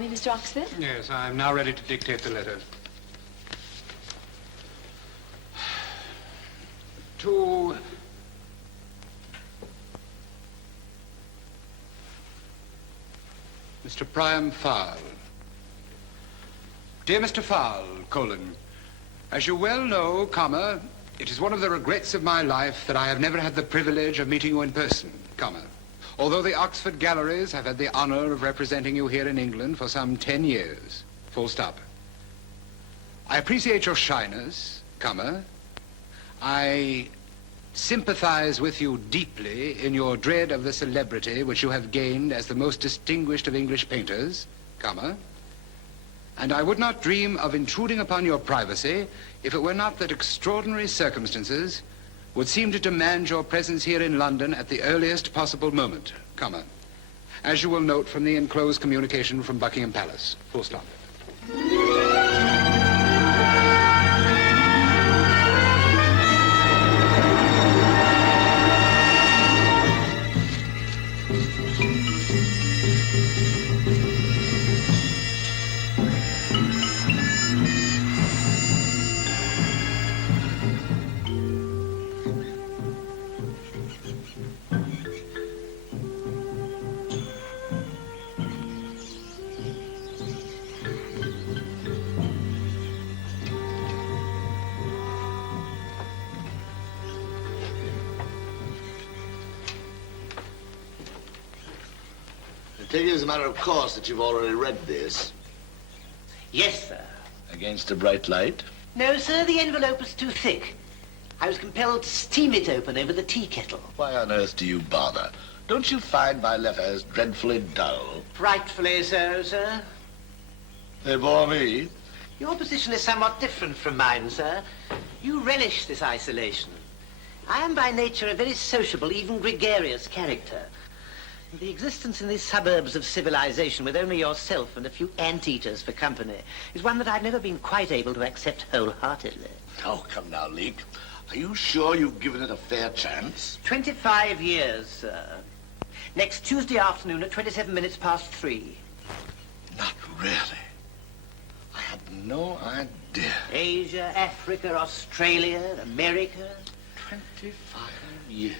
me, Mr. Oxford? Yes, I'm now ready to dictate the letter. To... Mr. Priam Farll. Dear Mr. Farll, as you well know, it is one of the regrets of my life that I have never had the privilege of meeting you in person, although the Oxford galleries have had the honor of representing you here in England for some 10 years, full stop. I appreciate your shyness, I sympathize with you deeply in your dread of the celebrity which you have gained as the most distinguished of English painters, and I would not dream of intruding upon your privacy if it were not that extraordinary circumstances would seem to demand your presence here in London at the earliest possible moment, as you will note from the enclosed communication from Buckingham Palace, full stop. I take it as a matter of course that you've already read this. Yes, sir. Against a bright light? No, sir, the envelope was too thick. I was compelled to steam it open over the tea kettle. Why on earth do you bother? Don't you find my letters dreadfully dull? Frightfully so, sir. They bore me. Your position is somewhat different from mine, sir. You relish this isolation. I am by nature a very sociable, even gregarious character. The existence in these suburbs of civilization with only yourself and a few anteaters for company is one that I've never been quite able to accept wholeheartedly. Oh, come now, Leek. Are you sure you've given it a fair chance? 25 years, sir. Next Tuesday afternoon at 27 minutes past 3. Not really. I had no idea. Asia, Africa, Australia, America. 25 years.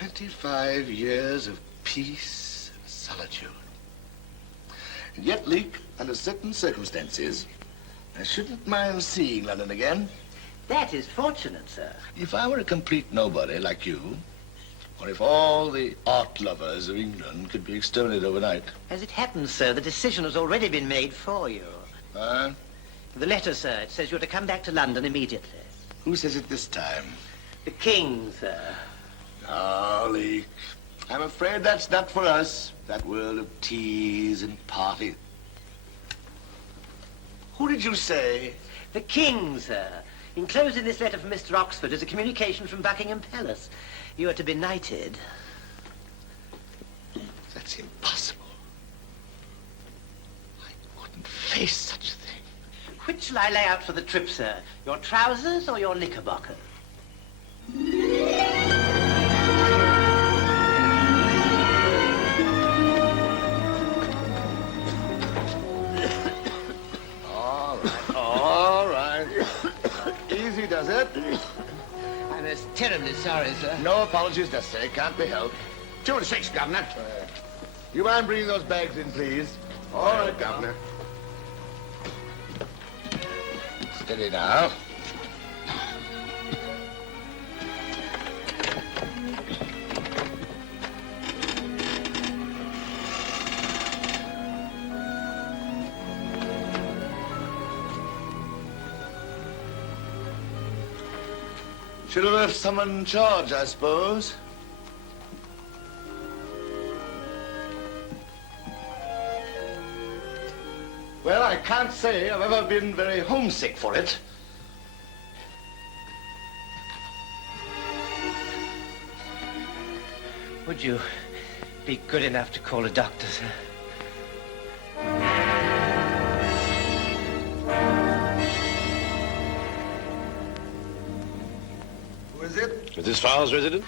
25 years of peace and solitude. And yet, Leek, under certain circumstances, I shouldn't mind seeing London again. That is fortunate, sir. If I were a complete nobody like you, or if all the art lovers of England could be exterminated overnight. As it happens, sir, the decision has already been made for you. The letter, sir, it says you're to come back to London immediately. Who says it this time? The King, sir. Oh, Leek, I'm afraid that's not for us, that world of teas and parties. Who did you say? The King, sir. Enclosed in this letter from Mr. Oxford is a communication from Buckingham Palace. You are to be knighted. That's impossible. I couldn't face such a thing. Which shall I lay out for the trip, sir? Your trousers or your knickerbocker? All right. Easy does it. I'm most terribly sorry, sir. No apologies necessary. Can't be helped. 2 and 6, Governor. You mind bringing those bags in, please? All right, Governor. Steady now. Should have left someone in charge, I suppose. Well, I can't say I've ever been very homesick for it. Would you be good enough to call a doctor, sir? Who is it? Is this Farrell's residence?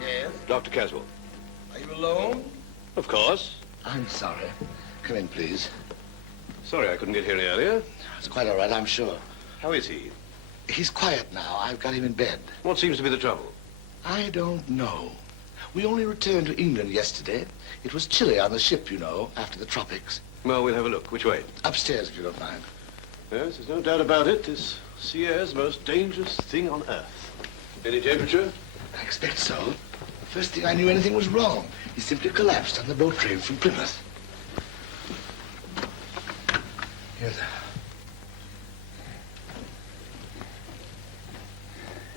Yes. Dr. Caswell. Are you alone? Of course. I'm sorry. Come in, please. Sorry I couldn't get here any earlier. It's quite all right, I'm sure. How is he? He's quiet now. I've got him in bed. What seems to be the trouble? I don't know. We only returned to England yesterday. It was chilly on the ship, you know, after the tropics. Well, we'll have a look. Which way? Upstairs, if you don't mind. Yes, there's no doubt about it. This sea air's the most dangerous thing on earth. Any temperature? I expect so. First thing I knew anything was wrong. He simply collapsed on the boat train from Plymouth.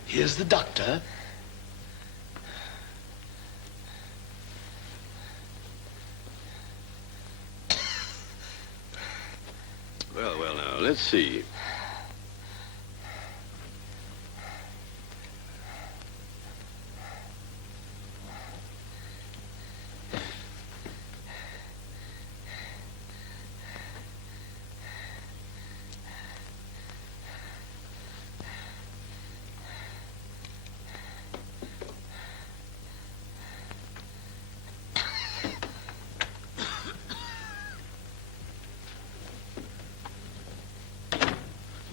Here's the doctor. Well, now, let's see.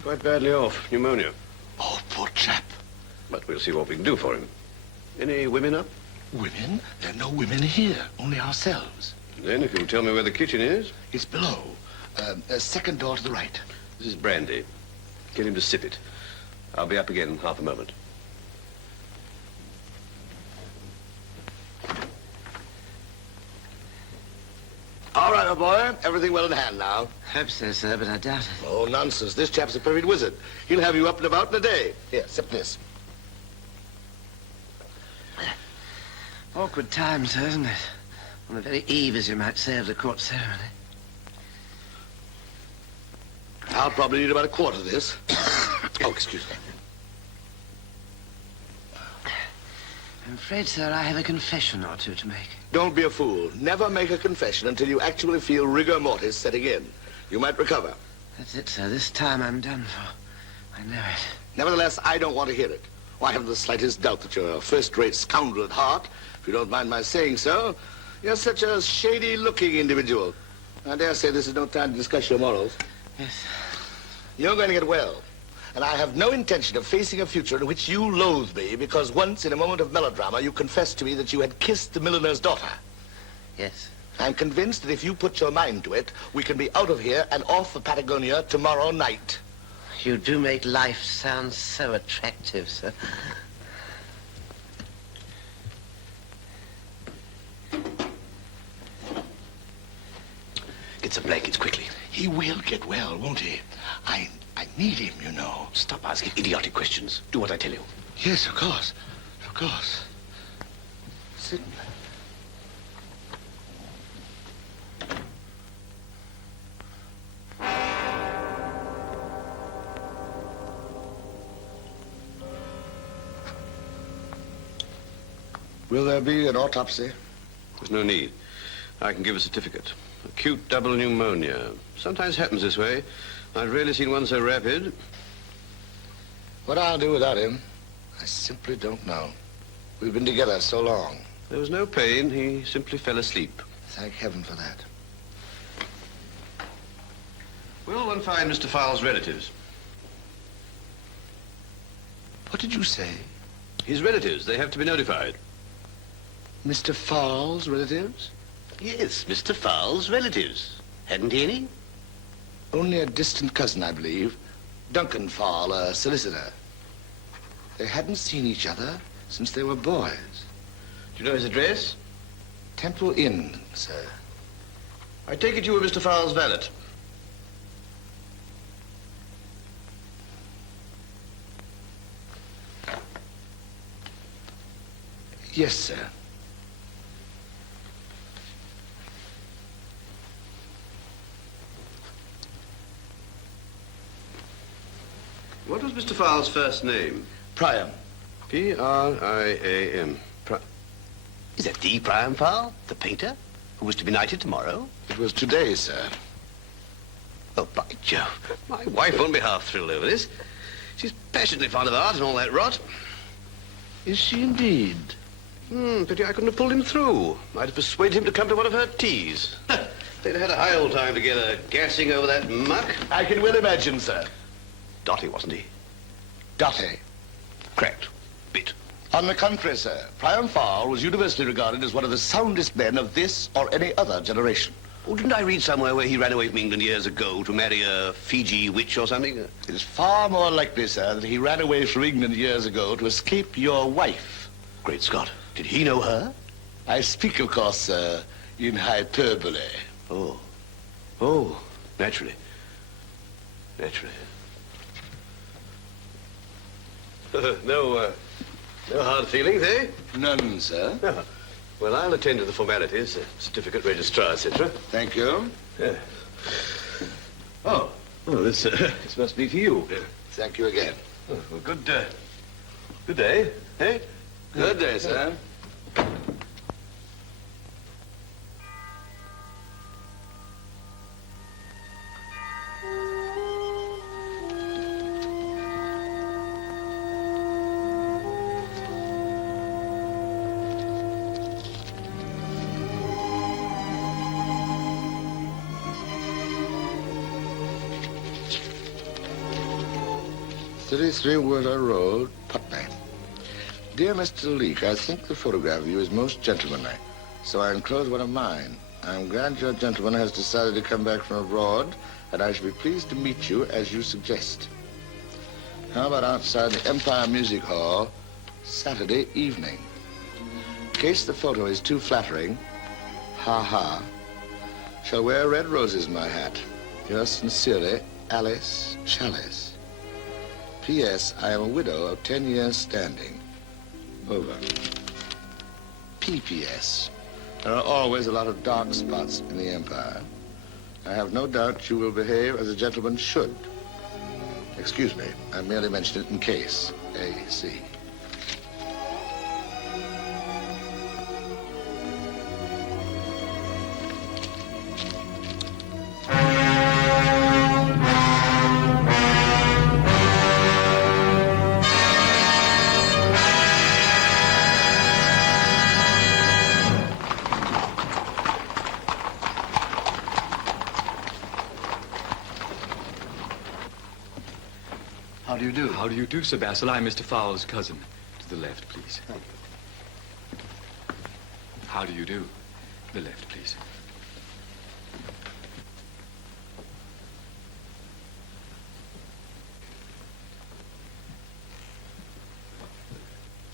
Quite badly off. Pneumonia. Oh, poor chap. But we'll see what we can do for him. Any women up? Women? There are no women here, only ourselves. Then, if you'll tell me where the kitchen is. It's below. Second door to the right. This is brandy. Get him to sip it. I'll be up again in half a moment. All right, old boy. Everything well in hand now. Hope so, sir, but I doubt it. Oh, nonsense. This chap's a perfect wizard. He'll have you up and about in a day. Here, sip this. Awkward time, sir, isn't it? On the very eve, as you might say, of the court ceremony. I'll probably need about a quart of this. Oh, excuse me. I'm afraid, sir, I have a confession or two to make. Don't be a fool. Never make a confession until you actually feel rigor mortis setting in. You might recover. That's it, sir. This time I'm done for. I know it. Nevertheless, I don't want to hear it. Oh, I haven't the slightest doubt that you're a first-rate scoundrel at heart. If you don't mind my saying so, you're such a shady-looking individual. I dare say this is no time to discuss your morals. Yes. You're going to get well. And I have no intention of facing a future in which you loathe me because once, in a moment of melodrama, you confessed to me that you had kissed the milliner's daughter. Yes. I'm convinced that if you put your mind to it, we can be out of here and off for Patagonia tomorrow night. You do make life sound so attractive, sir. Get some blankets quickly. He will get well, won't he? I need him, you know. Stop asking idiotic questions. Do what I tell you. Yes, of course. Of course. Certainly. Will there be an autopsy? There's no need. I can give a certificate. Acute double pneumonia. Sometimes happens this way. I've rarely seen one so rapid. What I'll do without him, I simply don't know. We've been together so long. There was no pain. He simply fell asleep. Thank heaven for that. Will one find Mr. Farll's relatives? What did you say? His relatives. They have to be notified. Mr. Farll's relatives? Yes, Mr. Farll's relatives. Hadn't he any? Only a distant cousin, I believe. Duncan Farll, a solicitor. They hadn't seen each other since they were boys. Do you know his address? Temple Inn, sir. I take it you were Mr. Farll's valet. Yes, sir. What was Mr. Farll's first name? Priam. P-R-I-A-M. Is that the Priam Farll, the painter, who was to be knighted tomorrow? It was today, sir. Oh, by Jove. My wife won't be half thrilled over this. She's passionately fond of art and all that rot. Is she indeed? Pity I couldn't have pulled him through. I'd have persuaded him to come to one of her teas. They'd have had a high old time together, gassing over that muck. I can well imagine, sir. Dotty, wasn't he? Dotty. Correct. Bit. On the contrary, sir, Priam Farll was universally regarded as one of the soundest men of this or any other generation. Oh, didn't I read somewhere where he ran away from England years ago to marry a Fiji witch or something? It is far more likely, sir, that he ran away from England years ago to escape your wife. Great Scott. Did he know her? I speak, of course, sir, in hyperbole. Oh. Oh, naturally. Naturally. No hard feelings, eh? None, sir. No. Well, I'll attend to the formalities, certificate, registrar, etc. Thank you. Yeah. Oh, this must be for you. Yeah. Thank you again. Oh, well, good day, eh? Good day, sir. Water Road, Putney. Dear Mr. Leek, I think the photograph of you is most gentlemanly, so I enclose one of mine. I'm glad your gentleman has decided to come back from abroad, and I shall be pleased to meet you as you suggest. How about outside the Empire Music Hall, Saturday evening? In case the photo is too flattering, ha, shall wear red roses in my hat. Yours sincerely, Alice Chalice. P.S. I am a widow of 10 years standing. Over. P.P.S. There are always a lot of dark spots in the Empire. I have no doubt you will behave as a gentleman should. Excuse me, I merely mentioned it in case. A.C. How do you do, Sir Basil? I'm Mr. Farrell's cousin. To the left, please. Thank you. How do you do? The left, please.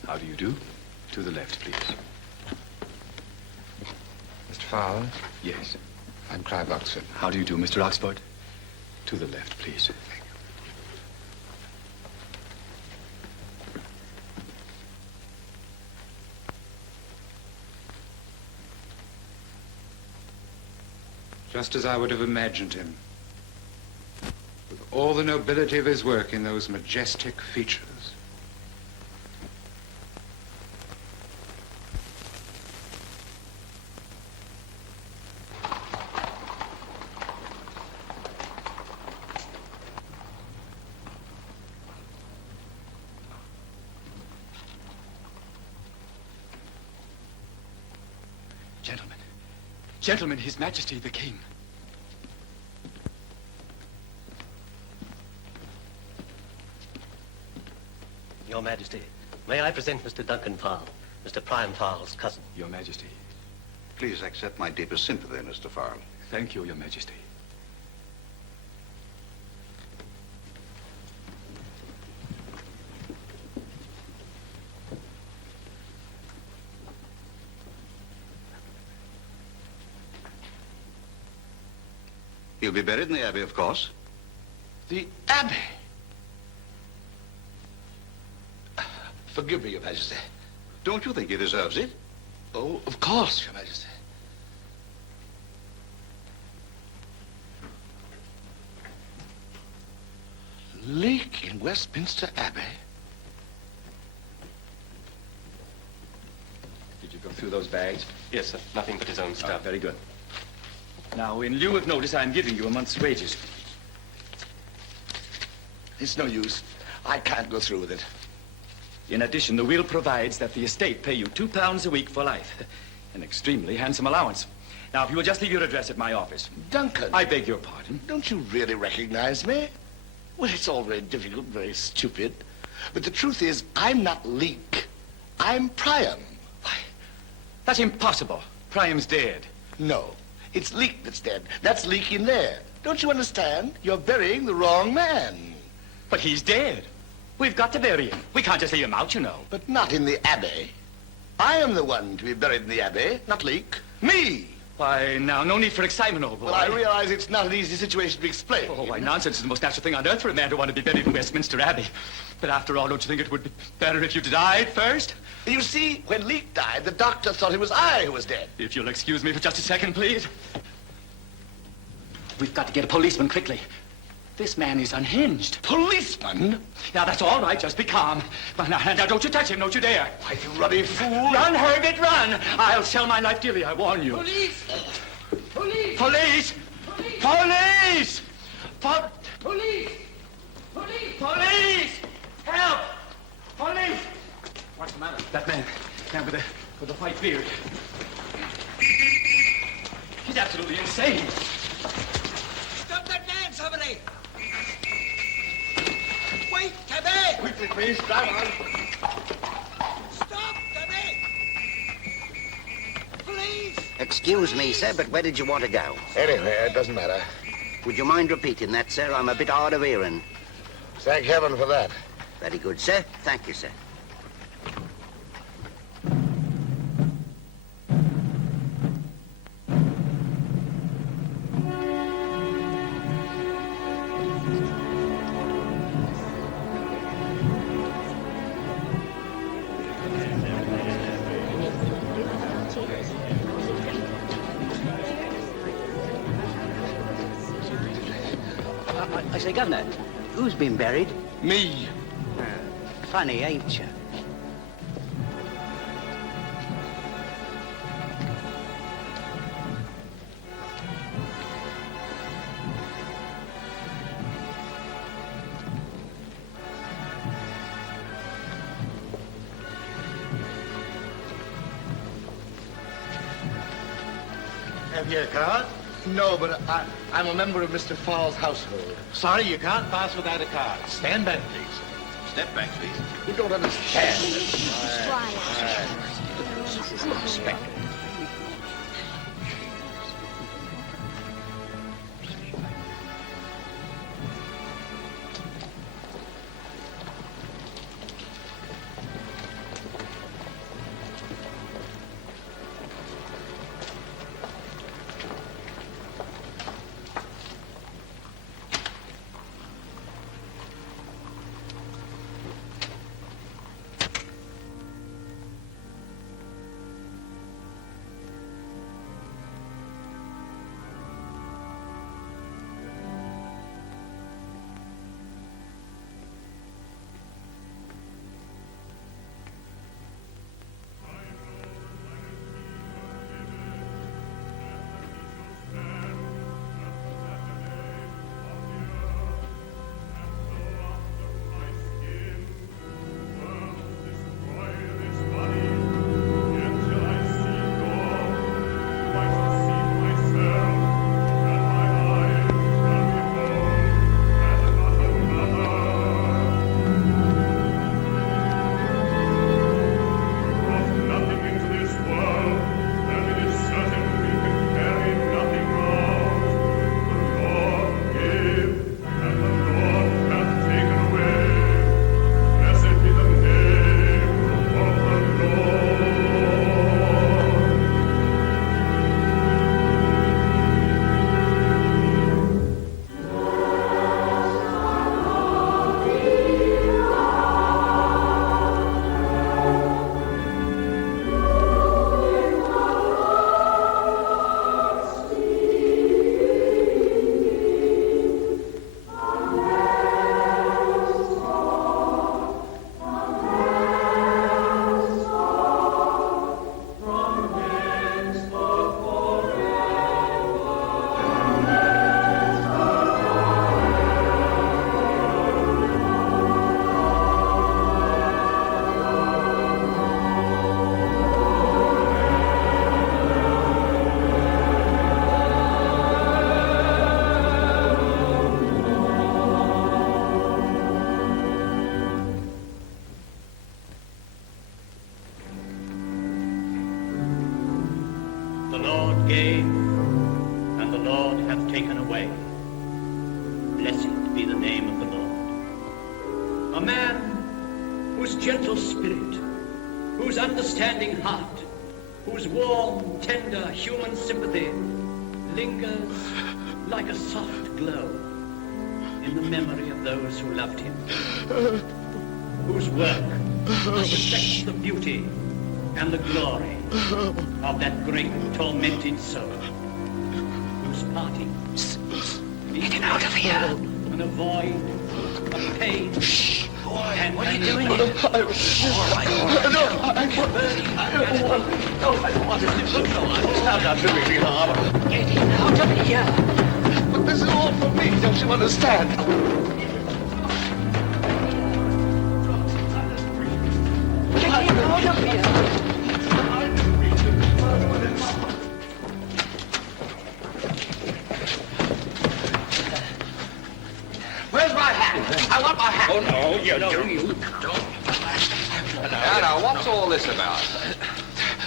How do you do? To the left, please. Mr. Farrell? Yes. I'm Clive Oxford. How do you do, Mr. Oxford? To the left, please. Just as I would have imagined him, with all the nobility of his work in those majestic features. Gentlemen, His Majesty the King. Your Majesty, may I present Mr. Duncan Farll, Mr. Priam Farll's cousin? Your Majesty. Please accept my deepest sympathy, Mr. Farll. Thank you, Your Majesty. He'll be buried in the Abbey, of course. The Abbey? Forgive me, Your Majesty. Don't you think he deserves it? Oh, of course, Your Majesty. Leek in Westminster Abbey? Did you go through those bags? Yes, sir. Nothing but his own stuff. Very good. Now, in lieu of notice, I'm giving you a month's wages. It's no use. I can't go through with it. In addition, the will provides that the estate pay you £2 a week for life. An extremely handsome allowance. Now, if you will just leave your address at my office. Duncan. I beg your pardon. Don't you really recognize me? Well, it's all very difficult, very stupid. But the truth is, I'm not Leek. I'm Priam. Why, that's impossible. Priam's dead. No, it's Leek that's dead. That's Leek in there. Don't you understand? You're burying the wrong man. But he's dead. We've got to bury him. We can't just leave him out, you know. But not in the Abbey. I am the one to be buried in the Abbey, not Leek. Me! Why, now, no need for excitement, old boy. Well, I realize it's not an easy situation to explain. Oh, why, nonsense. It's the most natural thing on earth for a man to want to be buried in Westminster Abbey. But after all, don't you think it would be better if you died first? You see, when Leek died, the doctor thought it was I who was dead. If you'll excuse me for just a second, please. We've got to get a policeman quickly. This man is unhinged. Policeman? Now, that's all right. Just be calm. Now, don't you touch him. Don't you dare. Why, you ruddy fool. Run, Herbert, run. I'll sell my life dearly, I warn you. Police! Police! Police! Police! Police! Police! Police! Police! Help! Police! What's the matter? That man with the white beard. He's absolutely insane. Stop that man, somebody! Wait, cabby! Quickly, please. Drive on. Stop, cabby! Police! Excuse me, sir, but where did you want to go? Anywhere, it doesn't matter. Would you mind repeating that, sir? I'm a bit hard of hearing. Thank heaven for that. Very good, sir. Thank you, sir. I say, Governor, who's been buried? Me. Funny, ain't you? Have you a card? No, but I'm a member of Mr. Farll's household. Sorry, you can't pass without a card. Stand back, please. Step back, please. You don't understand. gave, and the Lord hath taken away. Blessed be the name of the Lord. A man whose gentle spirit, whose understanding heart, whose warm, tender human sympathy lingers like a soft glow in the memory of those who loved him, whose work reflects the beauty and the glory of that great tormented soul, whose parting Get him out of here. and a void of pain. And What are you doing? I don't want to. Stand up to me, Harbour. Get him out of here. But this is all for me, don't you understand? Get him out of here. Where's my hat? I want my hat. Oh, no, you don't. Now, what's all this about?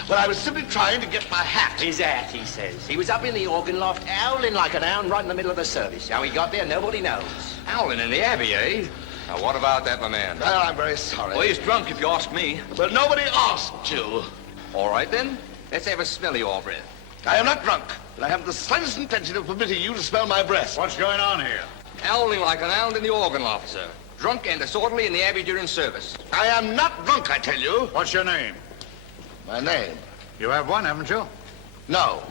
Well, I was simply trying to get my hat. His hat, he says. He was up in the organ loft, howling like an hound right in the middle of the service. How he got there, nobody knows. Howling in the Abbey, eh? Now, what about that, my man? Well, I'm very sorry. Well, he's drunk, if you ask me. Well, nobody asked you. All right, then. Let's have a smell of your breath. I am not drunk, but I haven't the slightest intention of permitting you to smell my breath. What's going on here? Howling like an hound in the organ loft, sir. Drunk and disorderly in the Abbey during service. I am not drunk, I tell you. What's your name? My name? You have one, haven't you? No.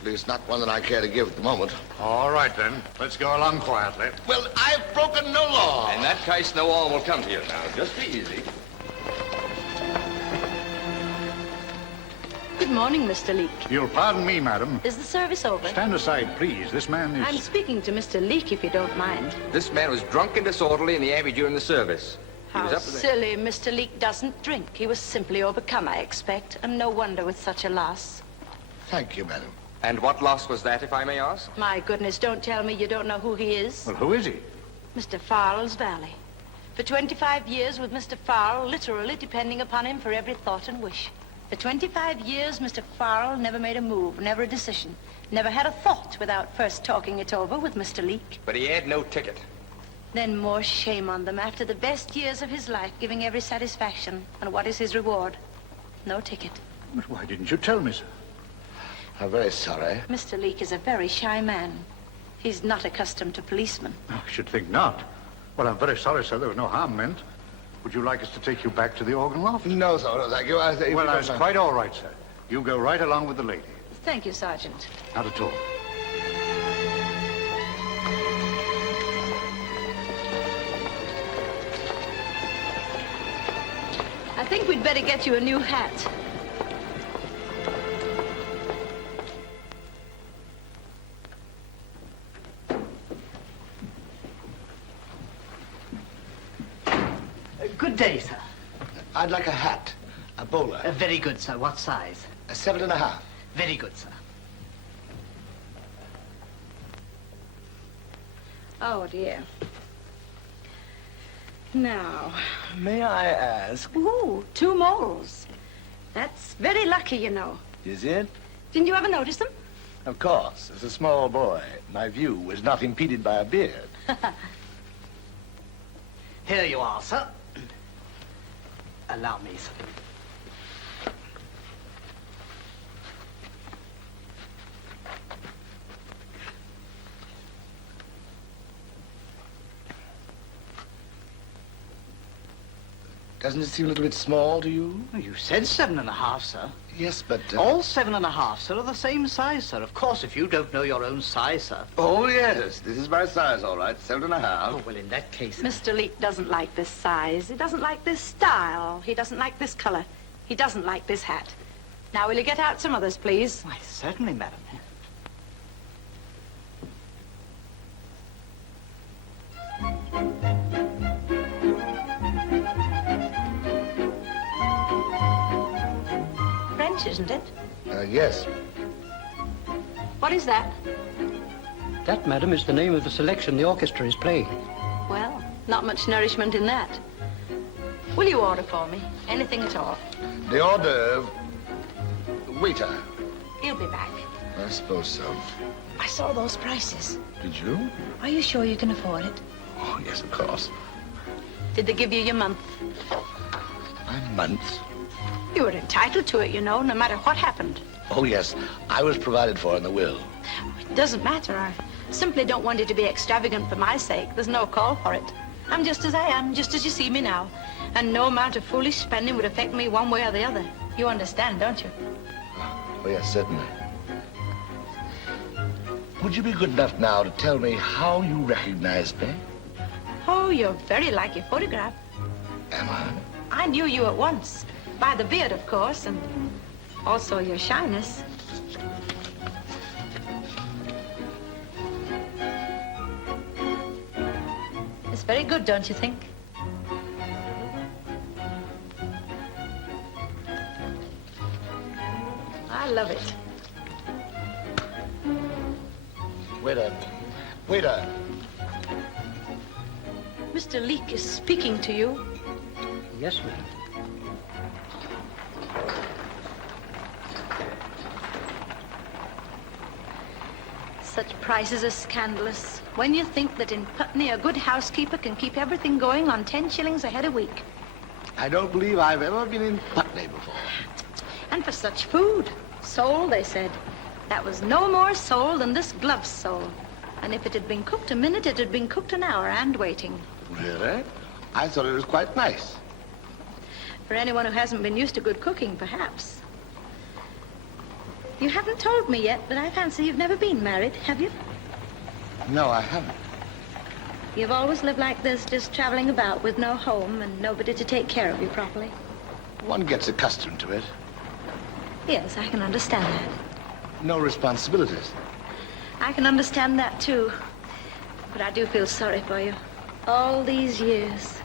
At least not one that I care to give at the moment. All right, then. Let's go along quietly. Well, I've broken no law. In that case, no harm will come to you. Now, just be easy. Good morning, Mr. Leek. You'll pardon me, madam. Is the service over? Stand aside, please. This man is... I'm speaking to Mr. Leek, if you don't mind. This man was drunk and disorderly in the Abbey during the service. He How was up to the... silly. Mr. Leek doesn't drink. He was simply overcome, I expect, and no wonder with such a loss. Thank you, madam. And what loss was that, if I may ask? My goodness, don't tell me you don't know who he is. Well, who is he? Mr. Farrell's valet. For 25 years with Mr. Farrell, literally depending upon him for every thought and wish. For 25 years, Mr. Farrell never made a move, never a decision, never had a thought without first talking it over with Mr. Leek. But he had no ticket. Then more shame on them after the best years of his life, giving every satisfaction. And what is his reward? No ticket. But why didn't you tell me, sir? I'm very sorry. Mr. Leek is a very shy man. He's not accustomed to policemen. I should think not. Well, I'm very sorry, sir. There was no harm meant. Would you like us to take you back to the organ loft? No, sir, no, thank you. Well, that's quite all right, sir. You go right along with the lady. Thank you, Sergeant. Not at all. I think we'd better get you a new hat. Good day, sir. I'd like a hat. A bowler. Very good, sir. What size? A 7.5. Very good, sir. Oh, dear. Now, May I ask? ooh, 2 moles. That's very lucky, you know. Is it? Didn't you ever notice them? Of course. As a small boy, my view was not impeded by a beard. Here you are, sir. Allow me, sir. Doesn't it seem a little bit small to you? You said 7.5, sir. Yes, but... All 7.5, sir, are the same size, sir. Of course, if you don't know your own size, sir. Oh, yes. This is my size, all right. 7.5. Oh, well, in that case... Mr. Leek doesn't like this size. He doesn't like this style. He doesn't like this color. He doesn't like this hat. Now, will you get out some others, please? Why, certainly, madam. French, isn't it? Yes. What is that? That, madam, is the name of the selection the orchestra is playing. Well, not much nourishment in that. Will you order for me? Anything at all? The hors d'oeuvre. Waiter. He'll be back. I suppose so. I saw those prices. Did you? Are you sure you can afford it? Oh, yes, of course. Did they give you your month? My month? You were entitled to it, you know, no matter what happened. Oh, yes. I was provided for in the will. It doesn't matter. I simply don't want it to be extravagant for my sake. There's no call for it. I'm just as I am, just as you see me now. And no amount of foolish spending would affect me one way or the other. You understand, don't you? Oh, yes, certainly. Would you be good enough now to tell me how you recognized me? Oh, you're very like your photograph. Am I? I knew you at once. By the beard, of course, and also your shyness. It's very good, don't you think? I love it. Waiter. Waiter. Mr. Leek is speaking to you. Yes, ma'am. Such prices are scandalous. When you think that in Putney a good housekeeper can keep everything going on 10 shillings a head a week. I don't believe I've ever been in Putney before. And for such food. Sole, they said. That was no more sole than this glove sole. And if it had been cooked a minute, it had been cooked an hour and waiting. Really? I thought it was quite nice. For anyone who hasn't been used to good cooking, perhaps. You haven't told me yet, but I fancy you've never been married, have you? No, I haven't. You've always lived like this, just traveling about with no home and nobody to take care of you properly. One gets accustomed to it. Yes, I can understand that. No responsibilities. I can understand that, too. But I do feel sorry for you. All these years.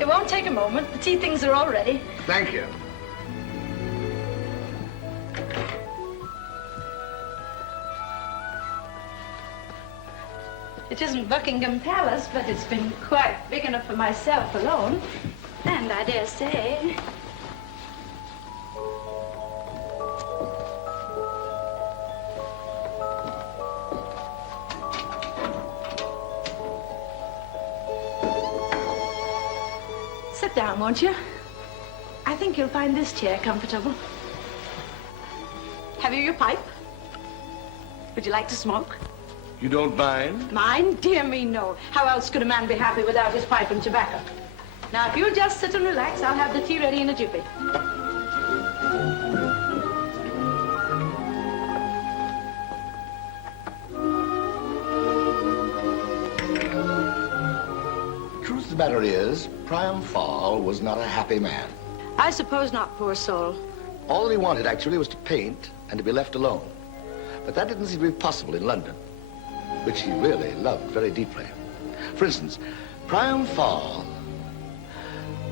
It won't take a moment. The tea things are all ready. Thank you. It isn't Buckingham Palace, but it's been quite big enough for myself alone. And I dare say... Sit down, won't you? I think you'll find this chair comfortable. Have you your pipe? Would you like to smoke? You don't mind? Mind? Dear me, no. How else could a man be happy without his pipe and tobacco? Now, if you'll just sit and relax, I'll have the tea ready in a jiffy. Truth of the matter is, Priam Farll was not a happy man. I suppose not, poor soul. All that he wanted, actually, was to paint and to be left alone. But that didn't seem to be possible in London, which he really loved very deeply. For instance, Priam Farll,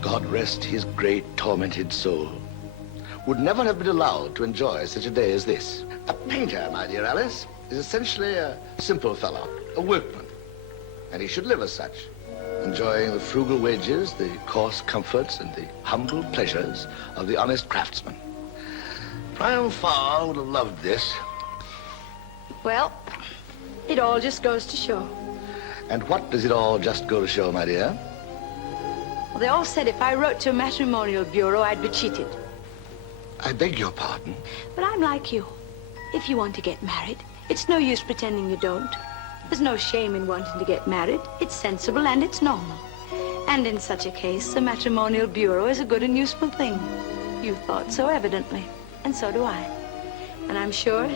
God rest his great tormented soul, would never have been allowed to enjoy such a day as this. A painter, my dear Alice, is essentially a simple fellow, a workman, and he should live as such, enjoying the frugal wages, the coarse comforts, and the humble pleasures of the honest craftsman. Priam Farll would have loved this. Well, it all just goes to show. And what does it all just go to show, my dear? Well, they all said if I wrote to a matrimonial bureau, I'd be cheated. I beg your pardon? But I'm like you. If you want to get married, it's no use pretending you don't. There's no shame in wanting to get married. It's sensible and it's normal. And in such a case, a matrimonial bureau is a good and useful thing. You thought so, evidently. And so do I. And I'm sure,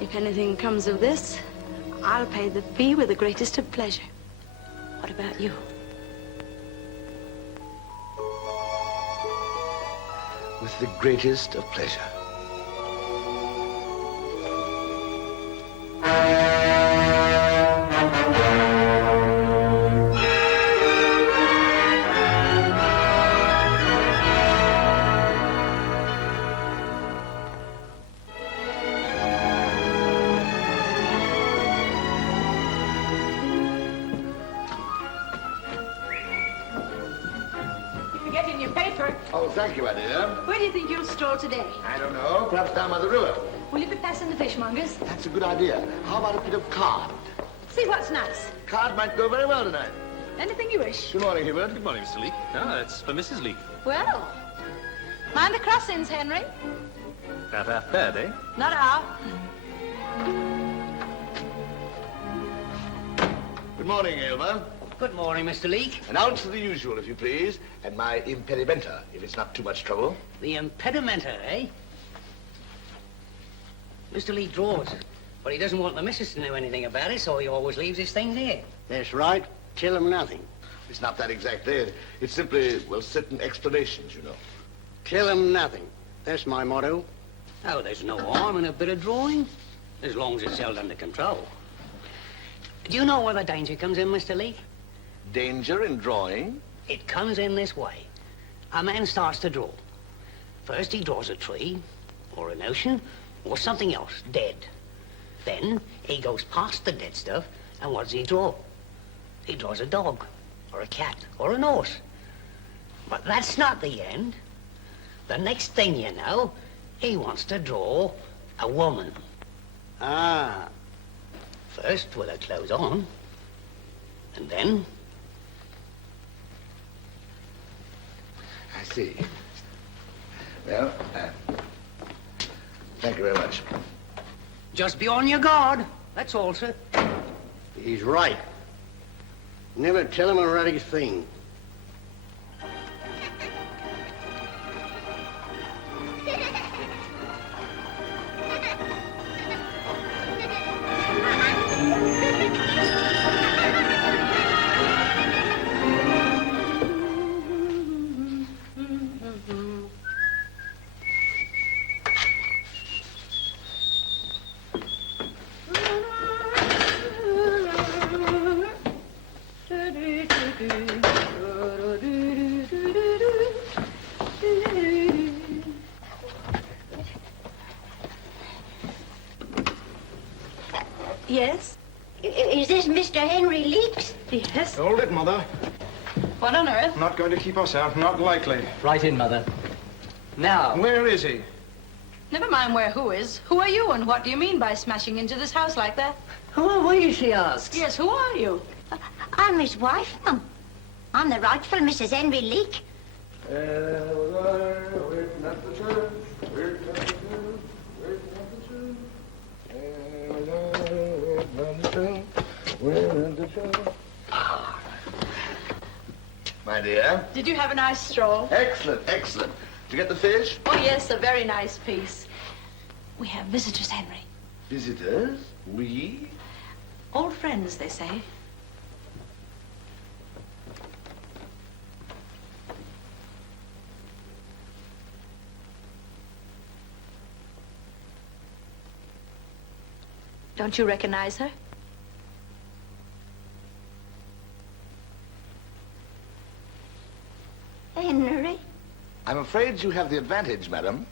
if anything comes of this, I'll pay the fee with the greatest of pleasure. What about you? With the greatest of pleasure. Oh, thank you, my dear. Where do you think you'll stroll today? I don't know. Perhaps down by the river. Will you be passing the fishmongers? That's a good idea. How about a bit of card? See what's nice. Card might go very well tonight. Anything you wish. Good morning, Hubert. Good morning, Mr. Leek. Ah, that's for Mrs. Leek. Well, mind the crossings, Henry. Not half bad, eh? Not half. Good morning, Aylmer. Good morning, Mr. Leek. An ounce of the usual, if you please, and my impedimenta, if it's not too much trouble. The impedimenta, eh? Mr. Leek draws, but he doesn't want the missus to know anything about it, so he always leaves his things here. That's right. Tell him nothing. It's not that exactly. It's simply, well, certain explanations, you know. Tell him nothing. That's my motto. Oh, there's no harm in a bit of drawing, as long as it's held under control. Do you know where the danger comes in, Mr. Leek? Danger in drawing? It comes in this way. A man starts to draw. First he draws a tree, or an ocean, or something else, dead. Then he goes past the dead stuff, and what does he draw? He draws a dog, or a cat, or an horse. But that's not the end. The next thing you know, he wants to draw a woman. Ah. First with her clothes on, and then... I see. Well, thank you very much. Just be on your guard, that's all, sir. He's right. Never tell him a ruddy thing. Yes? Is this Mr. Henry Leeks? Yes. Hold it, Mother. What on earth? Not going to keep us out, not likely. Right in, Mother. Now. Where is he? Never mind where who is. Who are you, and what do you mean by smashing into this house like that? Who are we, she asks? Yes, who are you? I'm his wife, Mum. I'm the rightful Mrs. Henry Leek. My dear. Did you have a nice stroll? Excellent, excellent. Did you get the fish? Oh, yes, a very nice piece. We have visitors, Henry. Visitors? We? Old friends, they say. Don't you recognize her? Henry, I'm afraid you have the advantage, madam.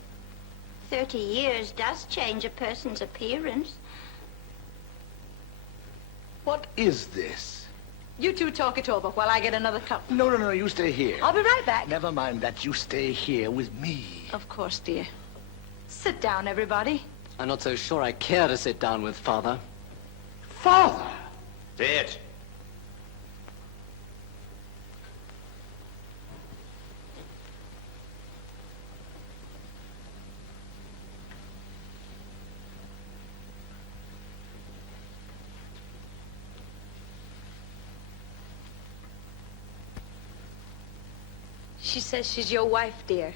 30 years does change a person's appearance. What is this? You two talk it over while I get another cup. No, no, no, you stay here. I'll be right back. Never mind that, you stay here with me. Of course, dear. Sit down, everybody. I'm not so sure I care to sit down with Father. Father! Sit. She says she's your wife, dear,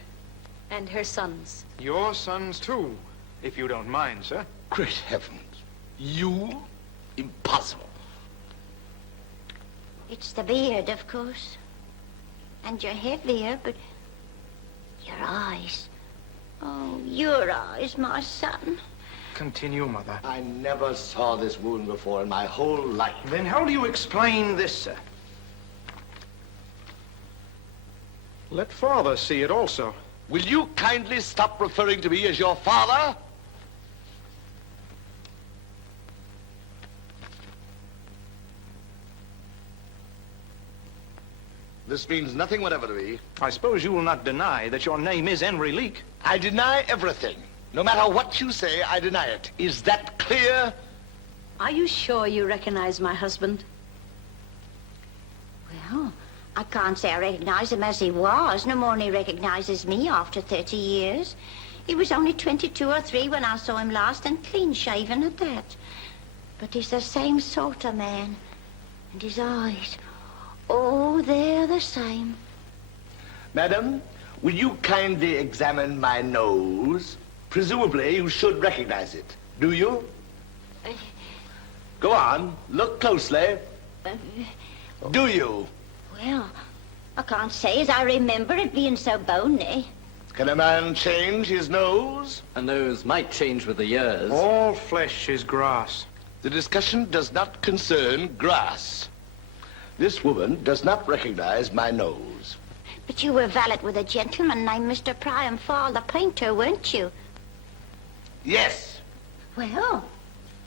and her sons. Your sons, too, if you don't mind, sir. Great heavens. You? Impossible. It's the beard, of course. And you're heavier, but your eyes. Oh, your eyes, my son. Continue, Mother. I never saw this wound before in my whole life. Then how do you explain this, sir? Let Father see it also. Will you kindly stop referring to me as your father? This means nothing whatever to me. I suppose you will not deny that your name is Henry Leek. I deny everything. No matter what you say, I deny it. Is that clear? Are you sure you recognize my husband? Well, I can't say I recognize him as he was, no more than he recognizes me after 30 years. He was only 22 or 3 when I saw him last, and clean-shaven at that. But he's the same sort of man. And his eyes, oh, they're the same. Madam, will you kindly examine my nose? Presumably, you should recognize it. Do you? Go on, look closely. Do you? Well, I can't say as I remember it being so bony. Can a man change his nose? A nose might change with the years. All flesh is grass. The discussion does not concern grass. This woman does not recognize my nose. But you were valet with a gentleman named Mr. Priam Farll, the painter, weren't you? Yes. Well,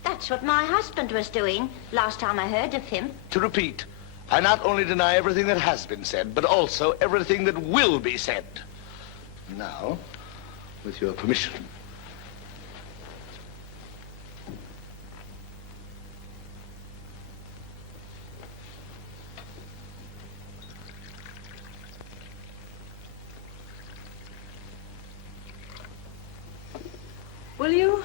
that's what my husband was doing last time I heard of him. To repeat, I not only deny everything that has been said, but also everything that will be said. Now, with your permission. Will you?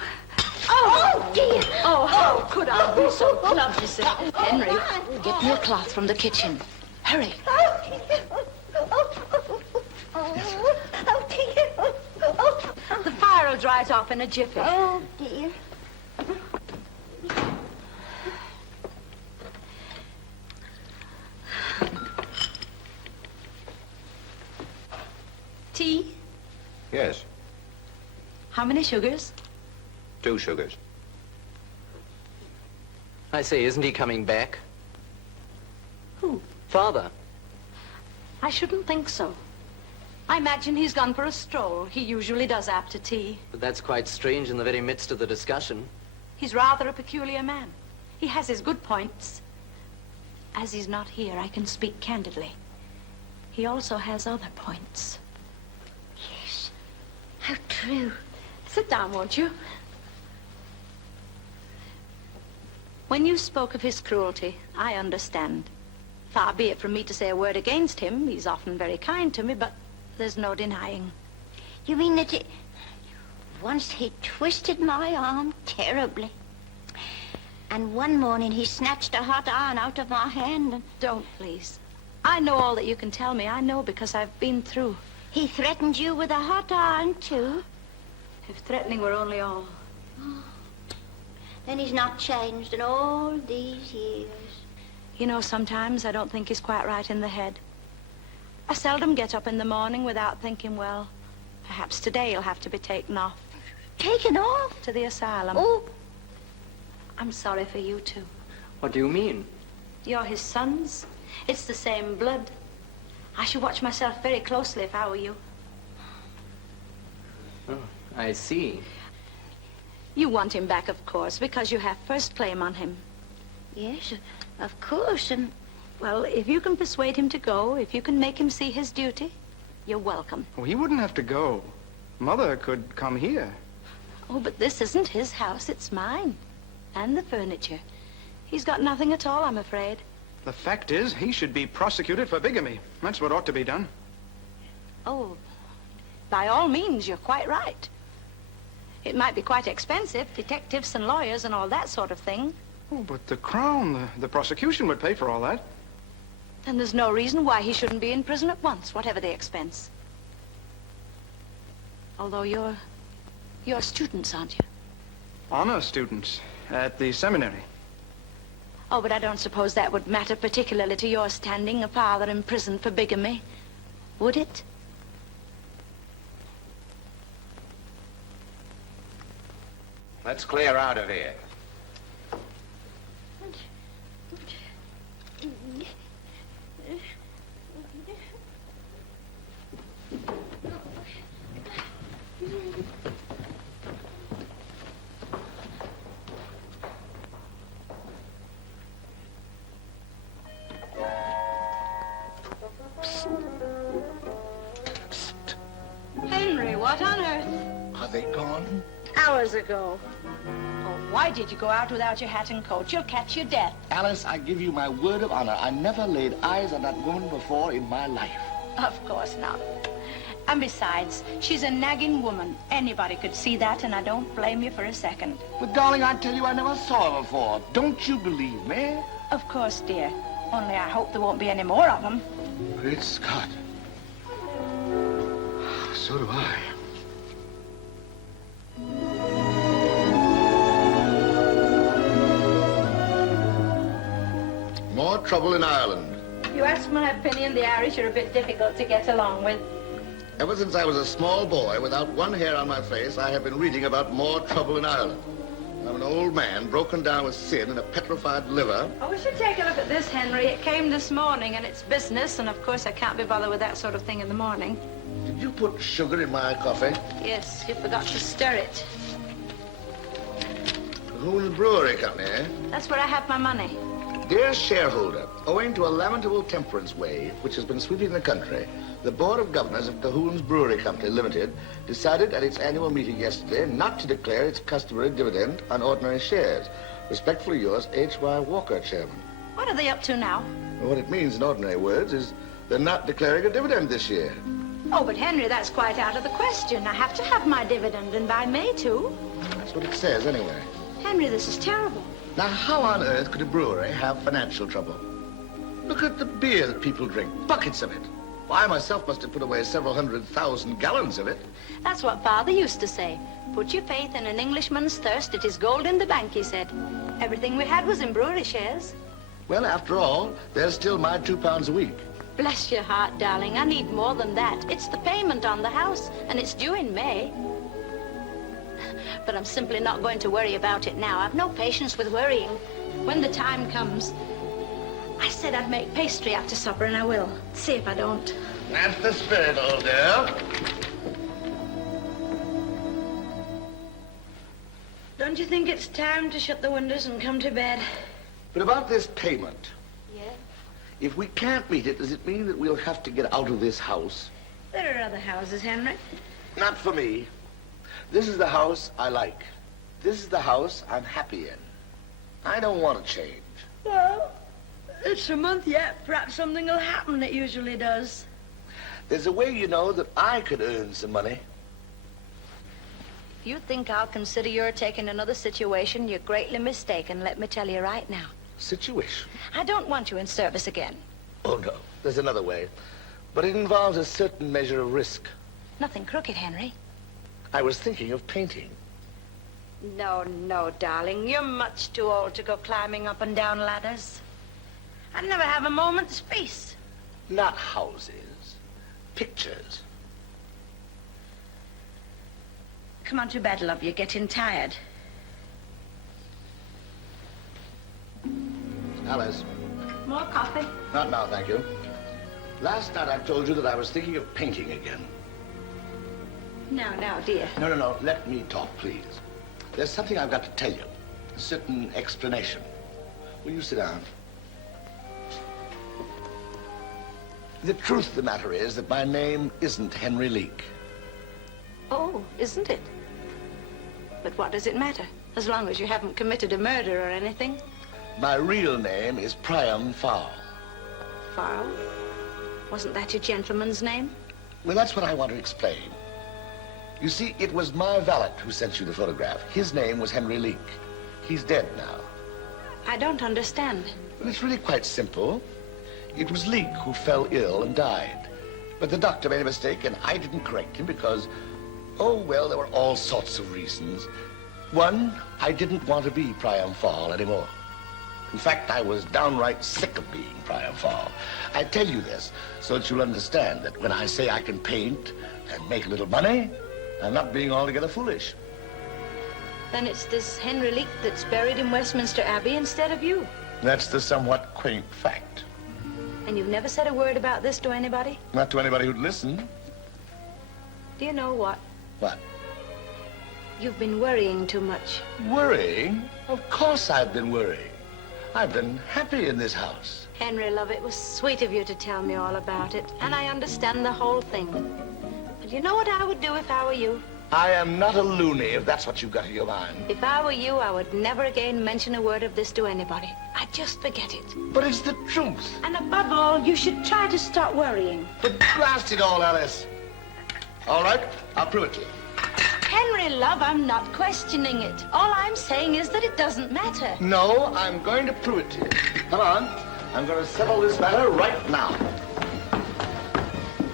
Oh, dear! Oh, how could I be so clumsy? Henry, get me a cloth from the kitchen. Hurry. Oh, dear! The fire will dry it off in a jiffy. Oh, dear. Tea? Yes, How many sugars? 2 sugars. I say, isn't he coming back? Who? Father. I shouldn't think so. I imagine he's gone for a stroll. He usually does after tea. But that's quite strange in the very midst of the discussion. He's rather a peculiar man. He has his good points. As he's not here, I can speak candidly. He also has other points. Yes, how true. Sit down, won't you? When you spoke of his cruelty, I understand. Far be it from me to say a word against him. He's often very kind to me, but there's no denying. You mean that once he twisted my arm terribly. And one morning he snatched a hot iron out of my hand and... Don't, please. I know all that you can tell me. I know because I've been through. He threatened you with a hot iron, too? If threatening were only all. Then he's not changed in all these years. You know, sometimes I don't think he's quite right in the head. I seldom get up in the morning without thinking, well, perhaps today he'll have to be taken off. Taken off? To the asylum. Oh. I'm sorry for you, too. What do you mean? You're his sons. It's the same blood. I should watch myself very closely if I were you. Oh, I see. You want him back, of course, because you have first claim on him. Yes, of course, and... Well, if you can persuade him to go, if you can make him see his duty, you're welcome. Oh, he wouldn't have to go. Mother could come here. Oh, but this isn't his house, it's mine. And the furniture. He's got nothing at all, I'm afraid. The fact is, he should be prosecuted for bigamy. That's what ought to be done. Oh, by all means, you're quite right. It might be quite expensive, detectives and lawyers and all that sort of thing. Oh, but the Crown, the prosecution would pay for all that. Then there's no reason why he shouldn't be in prison at once, whatever the expense. Although you're students, aren't you? Honor students at the seminary. Oh, but I don't suppose that would matter particularly to your standing, a father in prison for bigamy. Would it? Let's clear out of here. hours ago. Oh, why did you go out without your hat and coat? You'll catch your death. Alice, I give you my word of honor. I never laid eyes on that woman before in my life. Of course not. And besides, she's a nagging woman. Anybody could see that, and I don't blame you for a second. But, darling, I tell you, I never saw her before. Don't you believe me? Of course, dear. Only I hope there won't be any more of them. Great Scott. So do I. More trouble in Ireland. You ask my opinion, the Irish are a bit difficult to get along with. Ever since I was a small boy, without one hair on my face, I have been reading about more trouble in Ireland. I'm an old man, broken down with sin and a petrified liver. Oh, we should take a look at this, Henry. It came this morning, and it's business, and of course I can't be bothered with that sort of thing in the morning. Did you put sugar in my coffee? Yes, you forgot to stir it. Holy Brewery Company, eh? That's where I have my money. Dear shareholder, owing to a lamentable temperance wave which has been sweeping the country, the Board of Governors of Cahoon's Brewery Company Limited decided at its annual meeting yesterday not to declare its customary dividend on ordinary shares. Respectfully yours, H.Y. Walker, Chairman. What are they up to now? Well, what it means in ordinary words is they're not declaring a dividend this year. Oh, but Henry, that's quite out of the question. I have to have my dividend, and by May, too. That's what it says, anyway. Henry, this is terrible. Now, how on earth could a brewery have financial trouble? Look at the beer that people drink, buckets of it. Well, I myself must have put away several 100,000 gallons of it. That's what Father used to say. Put your faith in an Englishman's thirst. It is gold in the bank, he said. Everything we had was in brewery shares. Well, after all, there's still my £2 a week. Bless your heart, darling. I need more than that. It's the payment on the house, and it's due in May. But I'm simply not going to worry about it now. I've no patience with worrying. When the time comes, I said I'd make pastry after supper, and I will. See if I don't. That's the spirit, old girl. Don't you think it's time to shut the windows and come to bed? But about this payment. Yeah? If we can't meet it, does it mean that we'll have to get out of this house? There are other houses, Henry. Not for me. This is the house I like. This is the house I'm happy in. I don't want to change. Well, it's a month yet. Perhaps something will happen. It usually does. There's a way, you know, that I could earn some money. If you think I'll consider your taking another situation, you're greatly mistaken, let me tell you right now. Situation? I don't want you in service again. Oh, no. There's another way. But it involves a certain measure of risk. Nothing crooked, Henry. I was thinking of painting. No, no, darling. You're much too old to go climbing up and down ladders. I'd never have a moment's peace. Not houses. Pictures. Come on to bed, love. You're getting tired. Alice. More coffee? Not now, thank you. Last night I told you that I was thinking of painting again. Now, dear. No. Let me talk, please. There's something I've got to tell you. A certain explanation. Will you sit down? The truth of the matter is that my name isn't Henry Leek. Oh, isn't it? But what does it matter? As long as you haven't committed a murder or anything. My real name is Priam Farll. Farll? Wasn't that your gentleman's name? Well, that's what I want to explain. You see, it was my valet who sent you the photograph. His name was Henry Leek. He's dead now. I don't understand. Well, it's really quite simple. It was Leek who fell ill and died. But the doctor made a mistake, and I didn't correct him because, oh, well, there were all sorts of reasons. One, I didn't want to be Priam Farll anymore. In fact, I was downright sick of being Priam Farll. I tell you this so that you'll understand that when I say I can paint and make a little money, I'm not being altogether foolish. Then it's this Henry Leek that's buried in Westminster Abbey instead of you. That's the somewhat quaint fact. And you've never said a word about this to anybody? Not to anybody who'd listen. Do you know what? What? You've been worrying too much. Worrying? Of course I've been worrying. I've been happy in this house. Henry, love, it was sweet of you to tell me all about it, and I understand the whole thing. But you know what I would do if I were you? I am not a loony, if that's what you've got in your mind. If I were you, I would never again mention a word of this to anybody. I'd just forget it. But it's the truth. And above all, you should try to stop worrying. But blast it all, Alice. All right, I'll prove it to you. Henry, love, I'm not questioning it. All I'm saying is that it doesn't matter. No, I'm going to prove it to you. Come on. I'm going to settle this matter right now.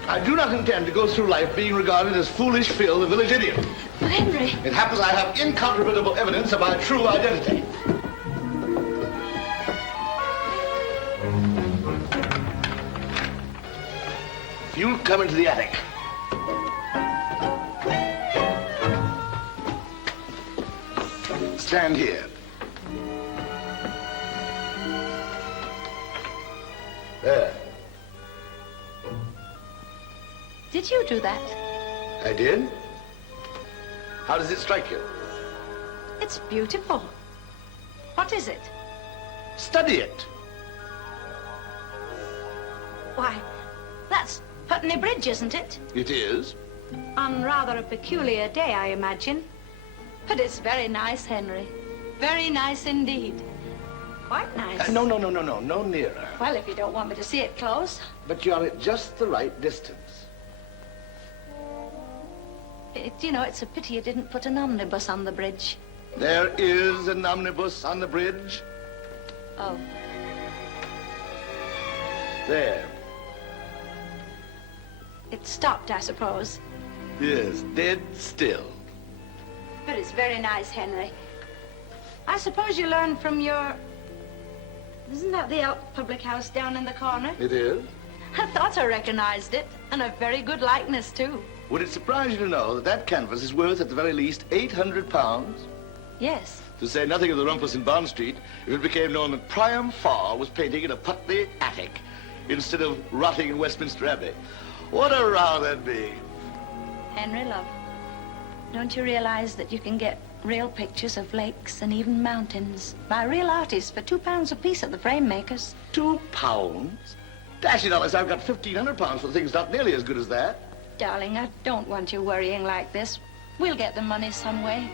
I do not intend to go through life being regarded as foolish Phil, the village idiot. But Henry... It happens I have incontrovertible evidence of my true identity. If you'll come into the attic. Stand here. There. Did you do that? I did? How does it strike you? It's beautiful. What is it? Study it. Why, that's Putney Bridge, isn't it? It is. On rather a peculiar day, I imagine. But it's very nice, Henry. Very nice indeed. Quite nice. No nearer. Well, if you don't want me to see it close. But you're at just the right distance. You know, it's a pity you didn't put an omnibus on the bridge. There is an omnibus on the bridge. Oh. There. It stopped, I suppose. Yes, dead still. But it's very nice, Henry. I suppose you learned from your... Isn't that the Elk public house down in the corner? It is. I thought I recognized it, and a very good likeness, too. Would it surprise you to know that that canvas is worth, at the very least, £800? Yes. To say nothing of the rumpus in Bond Street, if it became known that Priam Farll was painting in a Putney attic instead of rotting in Westminster Abbey. What a row that'd be. Henry, love, don't you realize that you can get real pictures of lakes and even mountains by real artists for £2 apiece at the frame makers? £2? Dash it, Alice, I've got £1,500 for things not nearly as good as that. Darling, I don't want you worrying like this. We'll get the money some way.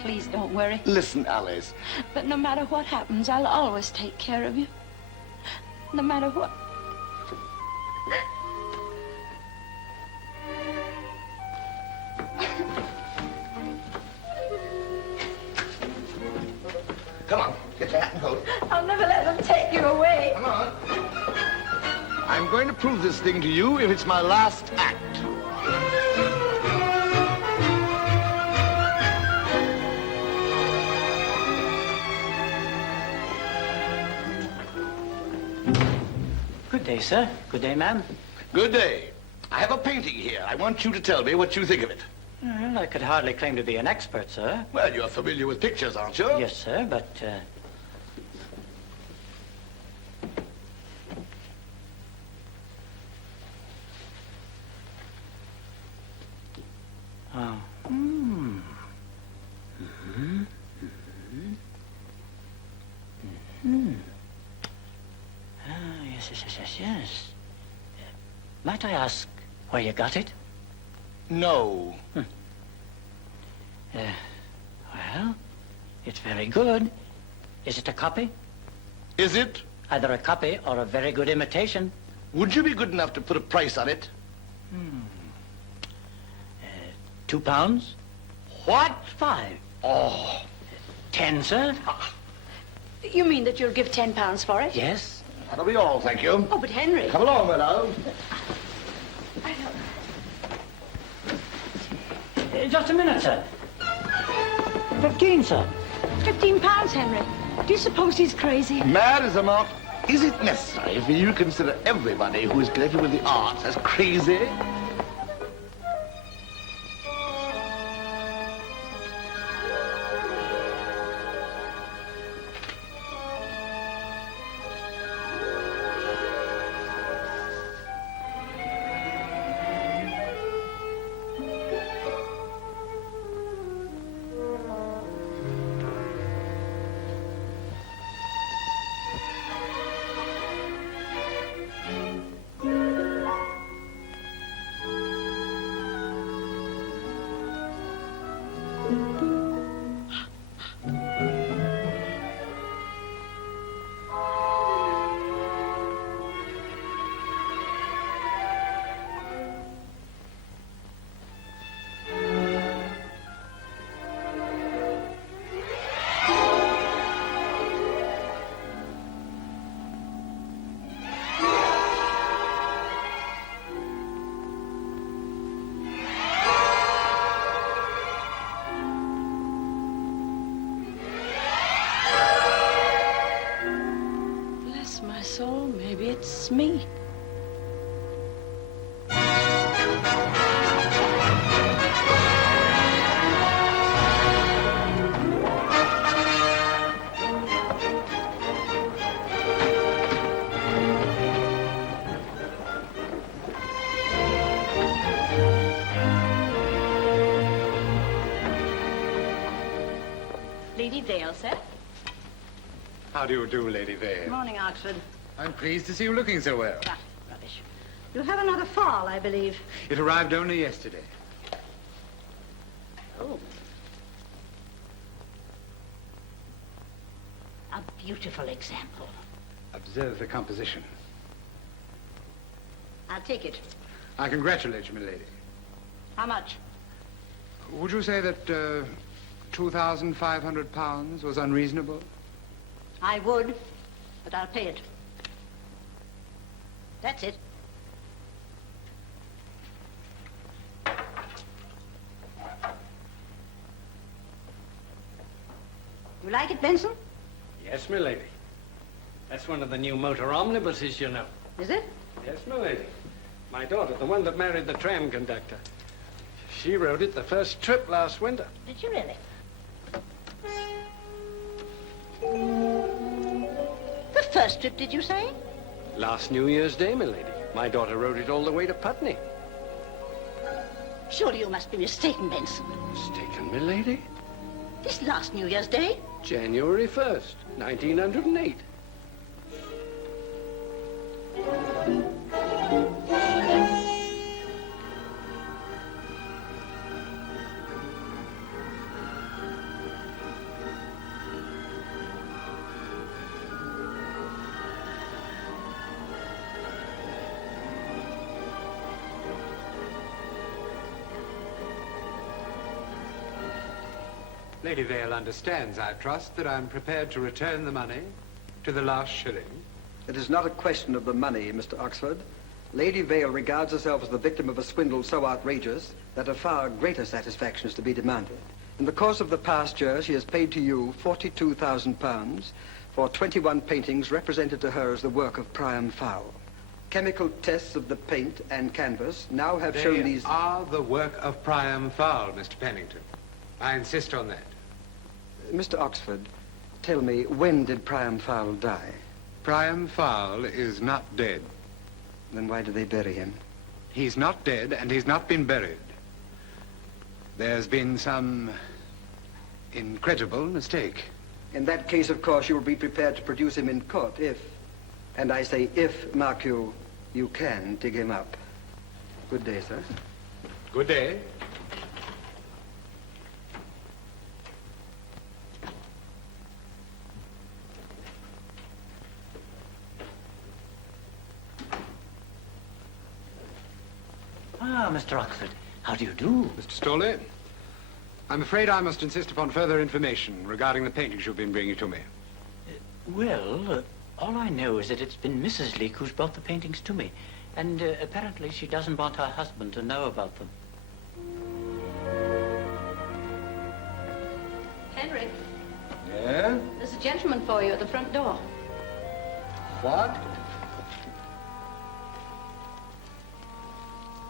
Please don't worry. Listen, Alice. But no matter what happens, I'll always take care of you. No matter what. Come on, get your hat and coat. I'll never let them take you away. Come on. I'm going to prove this thing to you if it's my last act. Good day, sir. Good day, ma'am. Good day. I have a painting here. I want you to tell me what you think of it. Well, I could hardly claim to be an expert, sir. Well, you're familiar with pictures, aren't you? Yes, sir, but, Oh. Hmm. Mm-hmm. Mm-hmm. Mm-hmm. Ah, yes. Might I ask where you got it? No. Well, it's very good. Is it a copy? Is it? Either a copy or a very good imitation. Would you be good enough to put a price on it? £2? What? 5. Oh. 10, sir? You mean that you'll give £10 for it? Yes. That'll be all, thank you. Oh, but Henry... Come along, my love. I don't... Just a minute, sir. 15, sir. £15, Henry. Do you suppose he's crazy? Mad as a mouse. Is it necessary for you to consider everybody who is connected with the arts as crazy? It's me. Lady Vale, sir. How do you do, Lady Vale? Morning, Oxford. I'm pleased to see you looking so well. Ah, rubbish. You have another fall, I believe. It arrived only yesterday. Oh. A beautiful example. Observe the composition. I'll take it. I congratulate you, my lady. How much? Would you say that £2,500 was unreasonable? I would, but I'll pay it. That's it. You like it, Benson? Yes, my lady. That's one of the new motor omnibuses, you know. Is it? Yes, my lady. My daughter, the one that married the tram conductor. She rode it the first trip last winter. Did you really? The first trip, did you say? Last New Year's Day, my lady. My daughter rode it all the way to Putney. Surely you must be mistaken, Benson. Mistaken, my lady? This last New Year's Day? January 1st, 1908. Lady Vale understands, I trust, that I'm prepared to return the money to the last shilling. It is not a question of the money, Mr. Oxford. Lady Vale regards herself as the victim of a swindle so outrageous that a far greater satisfaction is to be demanded. In the course of the past year, she has paid to you £42,000 for 21 paintings represented to her as the work of Priam Farll. Chemical tests of the paint and canvas now have shown these... They are the work of Priam Farll, Mr. Pennington. I insist on that. Mr. Oxford, tell me, when did Priam Farll die? Priam Farll is not dead. Then why did they bury him? He's not dead, and he's not been buried. There's been some incredible mistake. In that case, of course, you will be prepared to produce him in court if, and I say if, mark you, you can dig him up. Good day, sir. Good day. Ah, Mr. Oxford, how do you do? Mr. Stawley, I'm afraid I must insist upon further information regarding the paintings you've been bringing to me. All I know is that it's been Mrs. Leek who's brought the paintings to me. And apparently she doesn't want her husband to know about them. Henry, Yeah? there's a gentleman for you at the front door. What?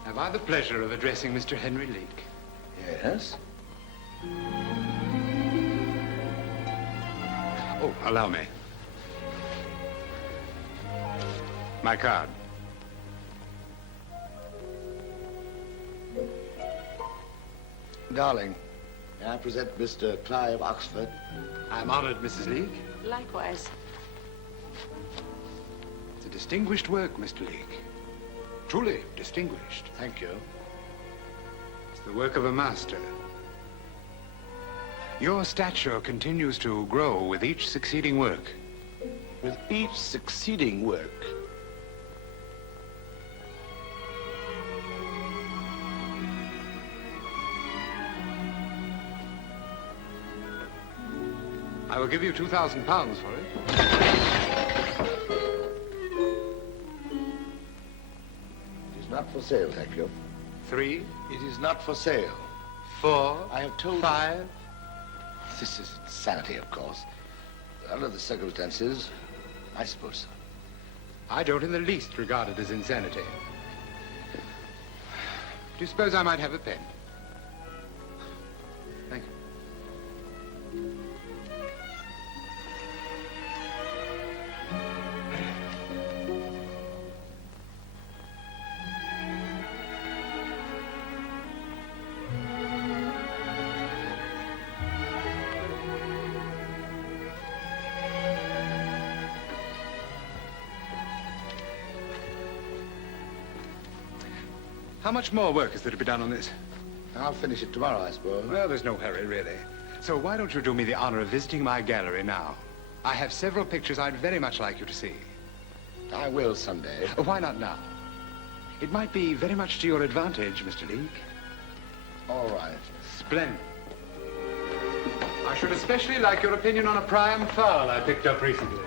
Have I the pleasure of addressing Mr. Henry Leek? Yes? Oh, allow me. My card. Darling, may I present Mr. Clive Oxford? I'm honored, Mrs. Leek. Likewise. It's a distinguished work, Mr. Leek. Truly distinguished. Thank you. It's the work of a master. Your stature continues to grow with each succeeding work. With each succeeding work. I will give you £2,000 for it. It is not for sale, thank you. 3. It is not for sale. 4. I have told 5. you. This is insanity, of course. Under the circumstances, I suppose so. I don't in the least regard it as insanity. Do you suppose I might have a pen? Thank you. How much more work is there to be done on this? I'll finish it tomorrow, I suppose. Well, there's no hurry, really. So why don't you do me the honor of visiting my gallery now? I have several pictures I'd very much like you to see. I will someday. Why not now? It might be very much to your advantage, Mr. Leek. All right. Splendid. I should especially like your opinion on a Priam Farll I picked up recently.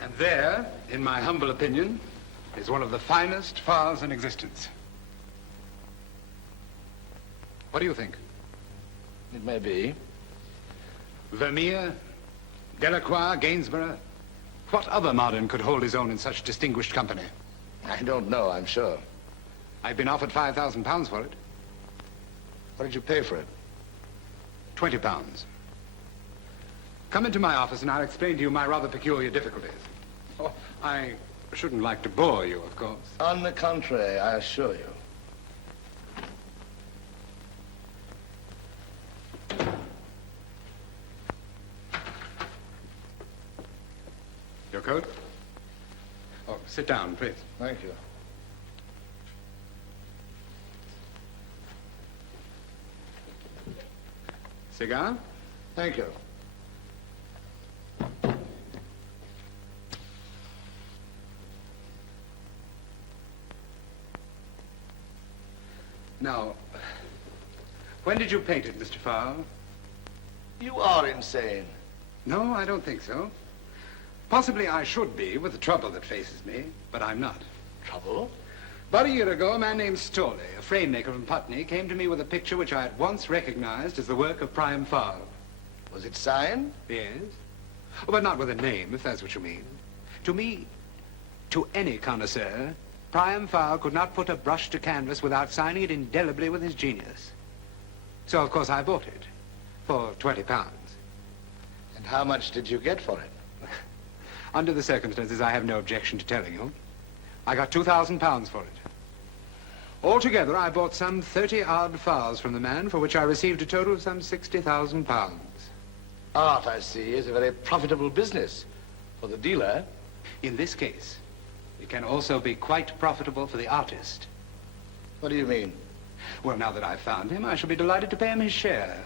And there, in my humble opinion, is one of the finest Farls in existence. What do you think? It may be. Vermeer, Delacroix, Gainsborough. What other modern could hold his own in such distinguished company? I don't know, I'm sure. I've been offered £5,000 for it. What did you pay for it? £20. Come into my office and I'll explain to you my rather peculiar difficulties. Oh, I shouldn't like to bore you, of course. On the contrary, I assure you. Your coat? Oh, sit down, please. Thank you. Cigar? Thank you. Now, when did you paint it, Mr. Farll? You are insane. No, I don't think so. Possibly I should be with the trouble that faces me, but I'm not. Trouble? About a year ago, a man named Storley, a frame maker from Putney, came to me with a picture which I at once recognized as the work of Priam Farll. Was it signed? Yes. Oh, but not with a name, if that's what you mean. To me, to any connoisseur, Priam Farll could not put a brush to canvas without signing it indelibly with his genius. So, of course, I bought it for £20. And how much did you get for it? Under the circumstances, I have no objection to telling you. I got £2,000 for it. Altogether, I bought some 30-odd Farls from the man, for which I received a total of some £60,000. Art, I see, is a very profitable business for the dealer. In this case, it can also be quite profitable for the artist. What do you mean? Well, now that I've found him, I shall be delighted to pay him his share.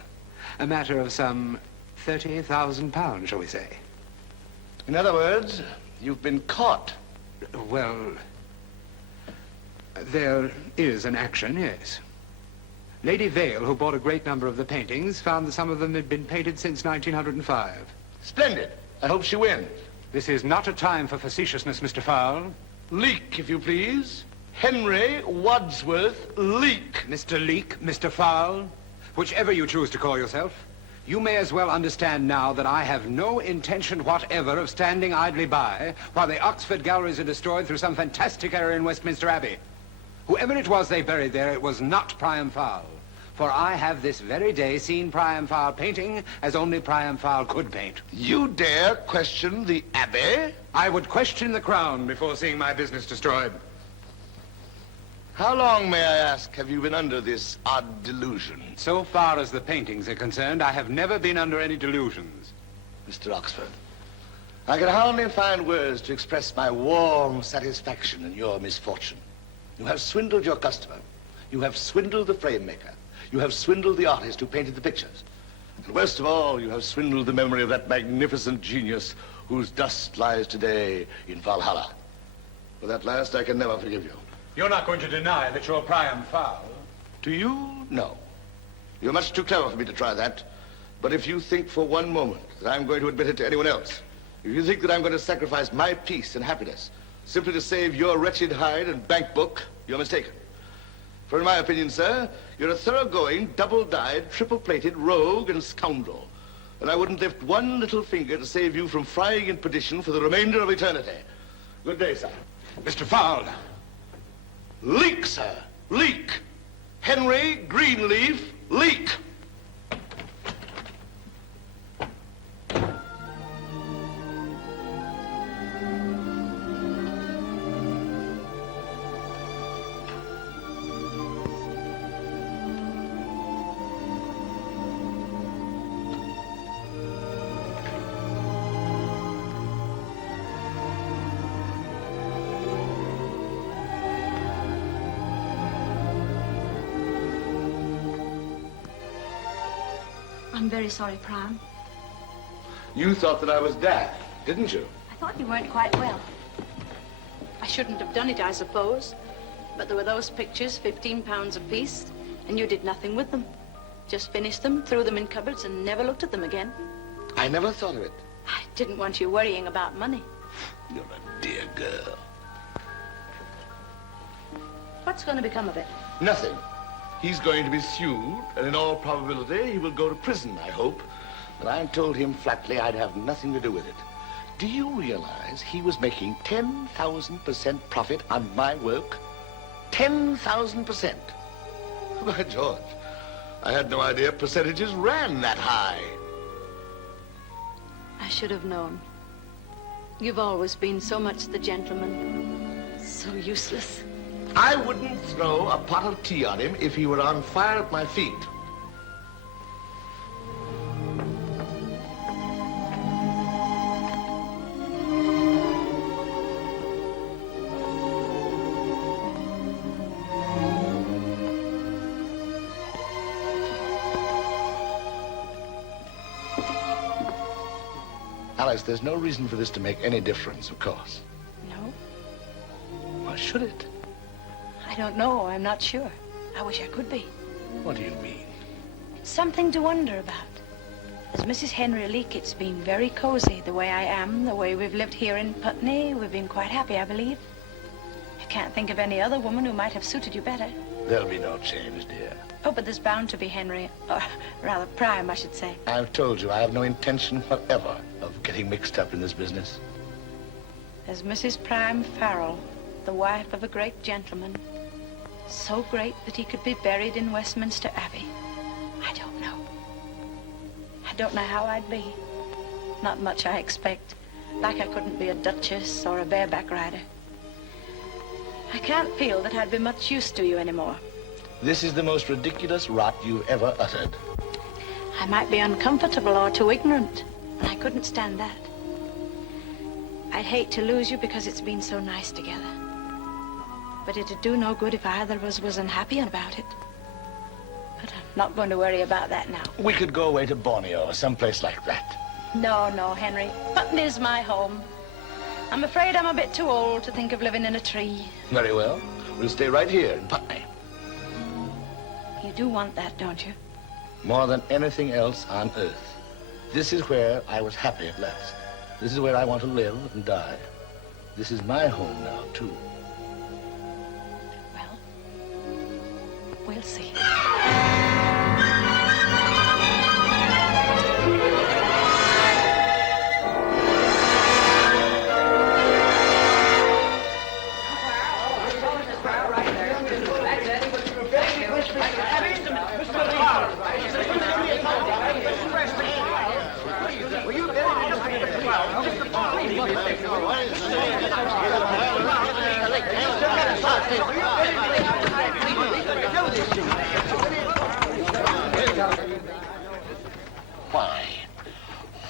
A matter of some £30,000, shall we say. In other words, you've been caught. Well, there is an action, yes. Lady Vale, who bought a great number of the paintings, found that some of them had been painted since 1905. Splendid. I hope she wins. This is not a time for facetiousness, Mr. Farll. Leek, if you please. Henry Wadsworth Leek. Mr. Leek, Mr. Farll, whichever you choose to call yourself, you may as well understand now that I have no intention whatever of standing idly by while the Oxford galleries are destroyed through some fantastic error in Westminster Abbey. Whoever it was they buried there, it was not Priam Farll. For I have this very day seen Priam Farll painting as only Priam Farll could paint. You dare question the Abbey? I would question the crown before seeing my business destroyed. How long, may I ask, have you been under this odd delusion? So far as the paintings are concerned, I have never been under any delusions. Mr. Oxford, I can hardly find words to express my warm satisfaction in your misfortune. You have swindled your customer. You have swindled the frame maker. You have swindled the artist who painted the pictures. And worst of all, you have swindled the memory of that magnificent genius whose dust lies today in Valhalla. For that last, I can never forgive you. You're not going to deny that you're Priam Farll? To you, no. You're much too clever for me to try that. But if you think for one moment that I'm going to admit it to anyone else, if you think that I'm going to sacrifice my peace and happiness simply to save your wretched hide and bank book, you're mistaken. For in my opinion, sir, you're a thoroughgoing, double-dyed, triple-plated rogue and scoundrel. And I wouldn't lift one little finger to save you from frying in perdition for the remainder of eternity. Good day, sir. Mr. Farll. Leek, sir. Leek. Henry Greenleaf Leek. I'm very sorry, Priam. You thought that I was daft, didn't you? I thought you weren't quite well. I shouldn't have done it, I suppose. But there were those pictures, 15 pounds apiece, and you did nothing with them. Just finished them, threw them in cupboards, and never looked at them again. I never thought of it. I didn't want you worrying about money. You're a dear girl. What's going to become of it? Nothing. He's going to be sued, and in all probability, he will go to prison, I hope. But I told him flatly I'd have nothing to do with it. Do you realize he was making 10,000% profit on my work? 10,000%. By George, I had no idea percentages ran that high. I should have known. You've always been so much the gentleman. So useless. I wouldn't throw a pot of tea on him if he were on fire at my feet. Alice, there's no reason for this to make any difference, of course. No? Why should it? I don't know. I'm not sure. I wish I could be. What do you mean? It's something to wonder about. As Mrs. Henry Leek, it's been very cozy, the way I am, the way we've lived here in Putney. We've been quite happy, I believe. I can't think of any other woman who might have suited you better. There'll be no change, dear. Oh, but there's bound to be, Henry. Or rather, Priam, I should say. I've told you I have no intention whatever of getting mixed up in this business. There's Mrs. Priam Farll, the wife of a great gentleman. So great that he could be buried in Westminster Abbey. I don't know. I don't know how I'd be. Not much, I expect. Like I couldn't be a duchess or a bareback rider. I can't feel that I'd be much use to you anymore. This is the most ridiculous rot you've ever uttered. I might be uncomfortable or too ignorant, and I couldn't stand that. I'd hate to lose you because it's been so nice together. But it'd do no good if either of us was unhappy about it. But I'm not going to worry about that now. We could go away to Borneo or someplace like that. No, Henry. Putney's my home. I'm afraid I'm a bit too old to think of living in a tree. Very well. We'll stay right here in Putney. You do want that, don't you? More than anything else on earth. This is where I was happy at last. This is where I want to live and die. This is my home now, too. We'll see.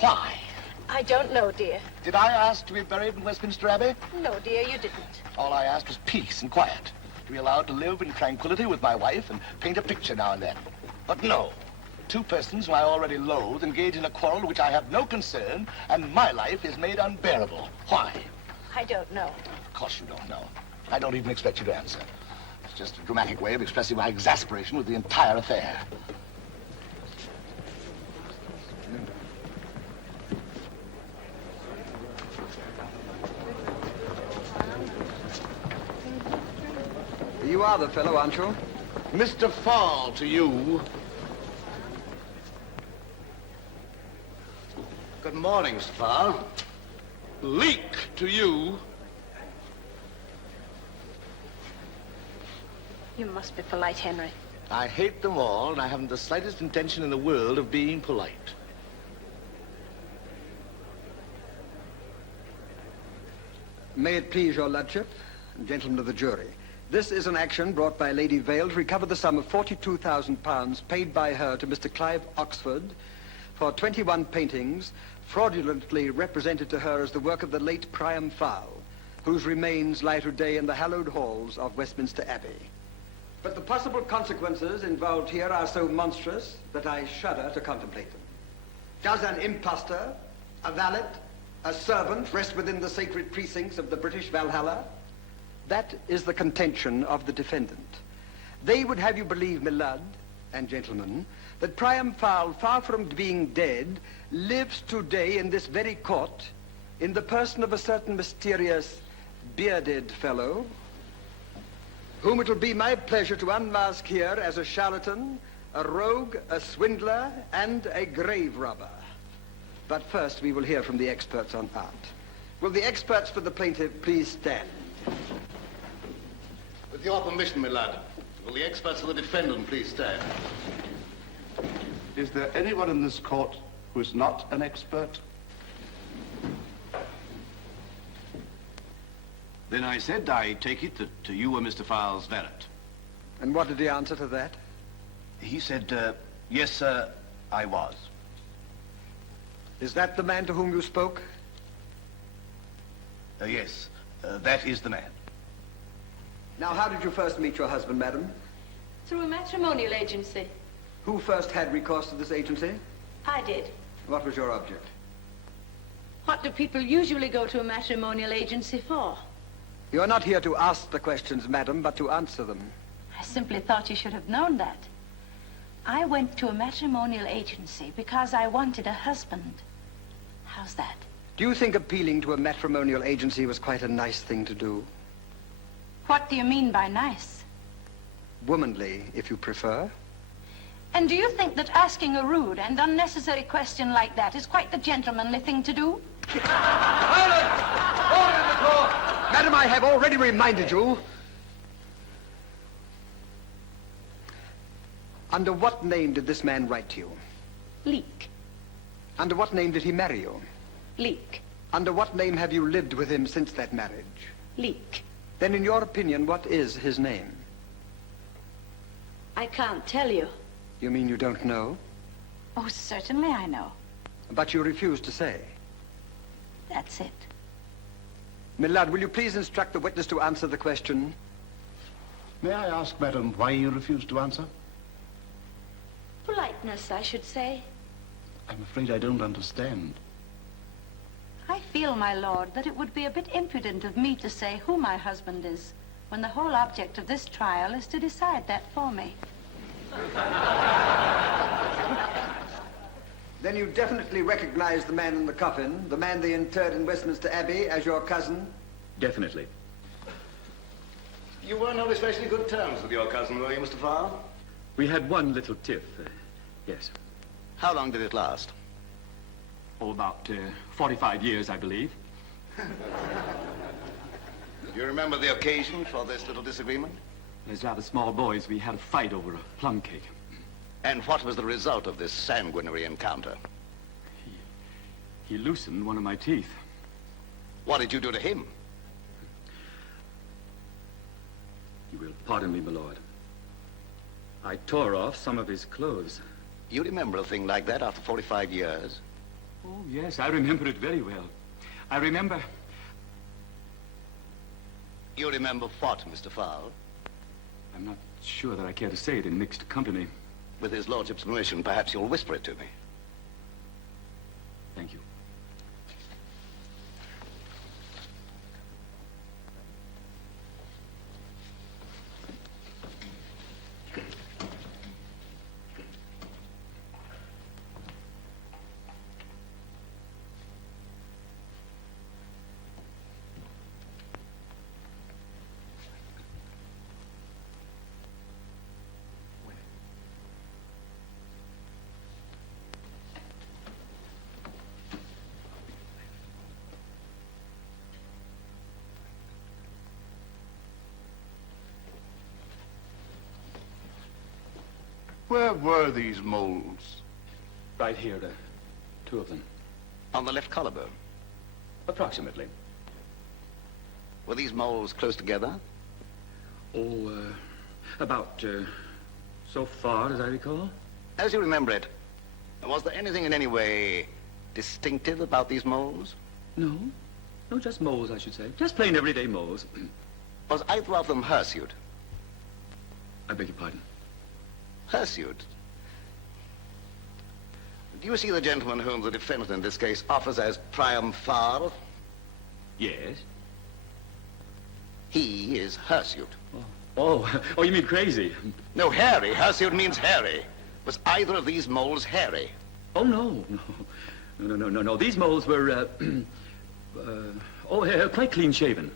Why? I don't know, dear. Did I ask to be buried in Westminster Abbey? No, dear, you didn't. All I asked was peace and quiet. To be allowed to live in tranquility with my wife and paint a picture now and then. But no. Two persons whom I already loathe engage in a quarrel in which I have no concern, and my life is made unbearable. Why? I don't know. Of course you don't know. I don't even expect you to answer. It's just a dramatic way of expressing my exasperation with the entire affair. You are the fellow, aren't you? Mr. Farll, to you. Good morning, Mr. Farll. Leek, to you. You must be polite, Henry. I hate them all, and I haven't the slightest intention in the world of being polite. May it please your lordship, and gentlemen of the jury, this is an action brought by Lady Vale to recover the sum of £42,000 paid by her to Mr. Clive Oxford for 21 paintings fraudulently represented to her as the work of the late Priam Farll, whose remains lie today in the hallowed halls of Westminster Abbey. But the possible consequences involved here are so monstrous that I shudder to contemplate them. Does an impostor, a valet, a servant rest within the sacred precincts of the British Valhalla? That is the contention of the defendant. They would have you believe, my lord and gentlemen, that Priam Farll, far from being dead, lives today in this very court in the person of a certain mysterious bearded fellow whom it will be my pleasure to unmask here as a charlatan, a rogue, a swindler, and a grave robber. But first we will hear from the experts on art. Will the experts for the plaintiff please stand? With your permission, my lad, will the experts for the defendant please stand? Is there anyone in this court who is not an expert? Then I said, I take it that you were Mr. Farll's valet. And what did he answer to that? He said, yes, sir, I was. Is that the man to whom you spoke? Yes, that is the man. Now, how did you first meet your husband, madam? Through a matrimonial agency. Who first had recourse to this agency? I did. What was your object? What do people usually go to a matrimonial agency for? You're not here to ask the questions, madam, but to answer them. I simply thought you should have known that. I went to a matrimonial agency because I wanted a husband. How's that? Do you think appealing to a matrimonial agency was quite a nice thing to do? What do you mean by nice? Womanly, if you prefer. And do you think that asking a rude and unnecessary question like that is quite the gentlemanly thing to do? Silence! Order in the court! Madam, I have already reminded you. Under what name did this man write to you? Leek. Under what name did he marry you? Leek. Under what name have you lived with him since that marriage? Leek. Then in your opinion, what is his name? I can't tell you. You mean you don't know? Oh, certainly I know. But you refuse to say. That's it. Milord, will you please instruct the witness to answer the question? May I ask, madam, why you refuse to answer? Politeness, I should say. I'm afraid I don't understand. I feel, my lord, that it would be a bit impudent of me to say who my husband is, when the whole object of this trial is to decide that for me. Then you definitely recognize the man in the coffin, the man they interred in Westminster Abbey, as your cousin? Definitely. You weren't on especially good terms with your cousin, were you, Mr. Farll? We had one little tiff, yes. How long did it last? Oh, about 45 years, I believe. Do you remember the occasion for this little disagreement? As rather small boys, we had a fight over a plum cake. And what was the result of this sanguinary encounter? He loosened one of my teeth. What did you do to him? You will pardon me, my lord. I tore off some of his clothes. You remember a thing like that after 45 years? Oh, yes, I remember it very well. I remember... You remember what, Mr. Farll? I'm not sure that I care to say it in mixed company. With his lordship's permission, perhaps you'll whisper it to me. Thank you. Where were these moles? Right here, two of them. On the left collarbone. Approximately. Were these moles close together? Oh, about, so far as I recall. As you remember it, was there anything in any way distinctive about these moles? No. No, just moles, I should say. Just plain everyday moles. Was either of them hirsute? I beg your pardon? Hirsute? Do you see the gentleman whom the defendant in this case offers as Priam Farll? Yes. He is hirsute. Oh, you mean crazy? No, hairy. Hirsute means hairy. Was either of these moles hairy? Oh, no. No. These moles were, quite clean-shaven.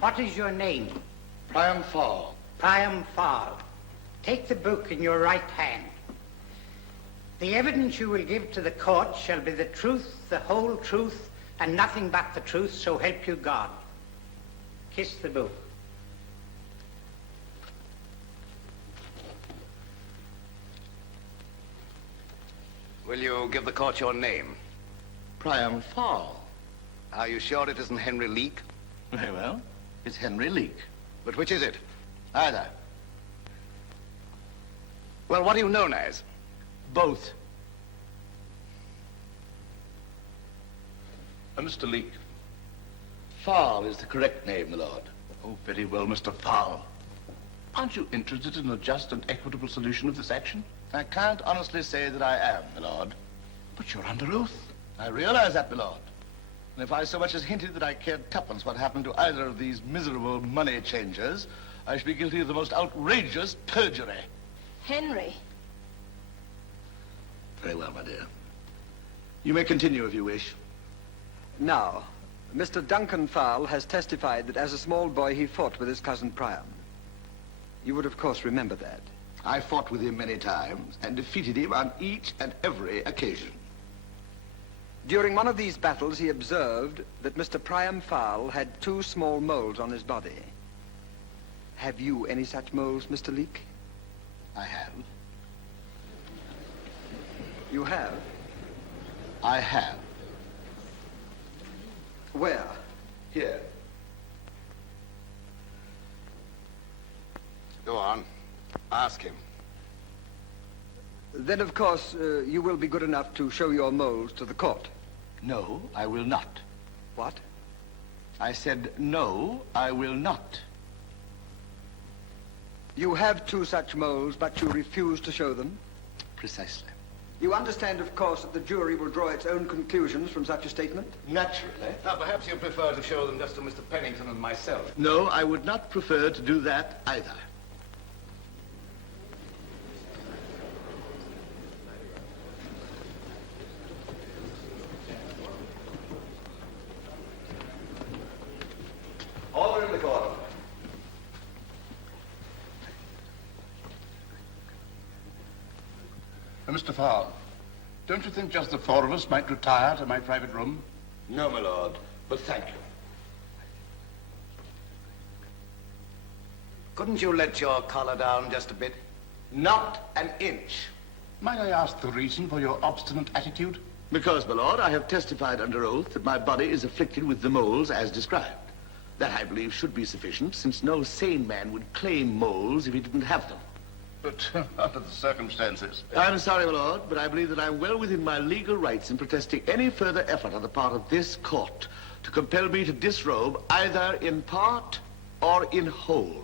What is your name? Priam Farll. Priam Farll. Take the book in your right hand. The evidence you will give to the court shall be the truth, the whole truth, and nothing but the truth, so help you God. Kiss the book. Will you give the court your name? Priam Farll. Are you sure it isn't Henry Leek? Very well. It's Henry Leek. But which is it? Either. Well, what are you known as? Both. Mr. Leek. Farll is the correct name, my lord. Oh, very well, Mr. Farll. Aren't you interested in a just and equitable solution of this action? I can't honestly say that I am, my lord. But you're under oath. I realize that, my lord. And if I so much as hinted that I cared tuppence what happened to either of these miserable money changers, I should be guilty of the most outrageous perjury. Henry. Very well, my dear. You may continue if you wish. Now, Mr. Duncan Farll has testified that as a small boy he fought with his cousin Priam. You would, of course, remember that. I fought with him many times and defeated him on each and every occasion. During one of these battles, he observed that Mr. Priam Farll had 2 small moles on his body. Have you any such moles, Mr. Leek? I have. You have? I have. Where? Here. Go on. Ask him. Then, of course, you will be good enough to show your moles to the court. No, I will not. What? I said, no, I will not. You have 2 such moles, but you refuse to show them? Precisely. You understand, of course, that the jury will draw its own conclusions from such a statement? Naturally. Now, perhaps you prefer to show them just to Mr. Pennington and myself. No, I would not prefer to do that either. Order in the court. Mr. Farll, don't you think just the 4 of us might retire to my private room? No, my lord, but thank you. Couldn't you let your collar down just a bit? Not an inch. Might I ask the reason for your obstinate attitude? Because, my lord, I have testified under oath that my body is afflicted with the moles as described. That, I believe, should be sufficient, since no sane man would claim moles if he didn't have them. But under the circumstances... I'm sorry, my lord, but I believe that I'm well within my legal rights in protesting any further effort on the part of this court to compel me to disrobe either in part or in whole.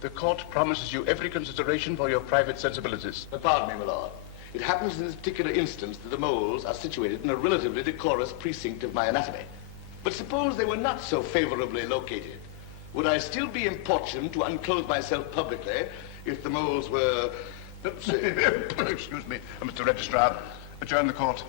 The court promises you every consideration for your private sensibilities. Pardon me, my lord. It happens in this particular instance that the moles are situated in a relatively decorous precinct of my anatomy. But suppose they were not so favorably located. Would I still be importuned to unclothe myself publicly if the moles were... Excuse me, Mr. Registrar. Adjourn the court.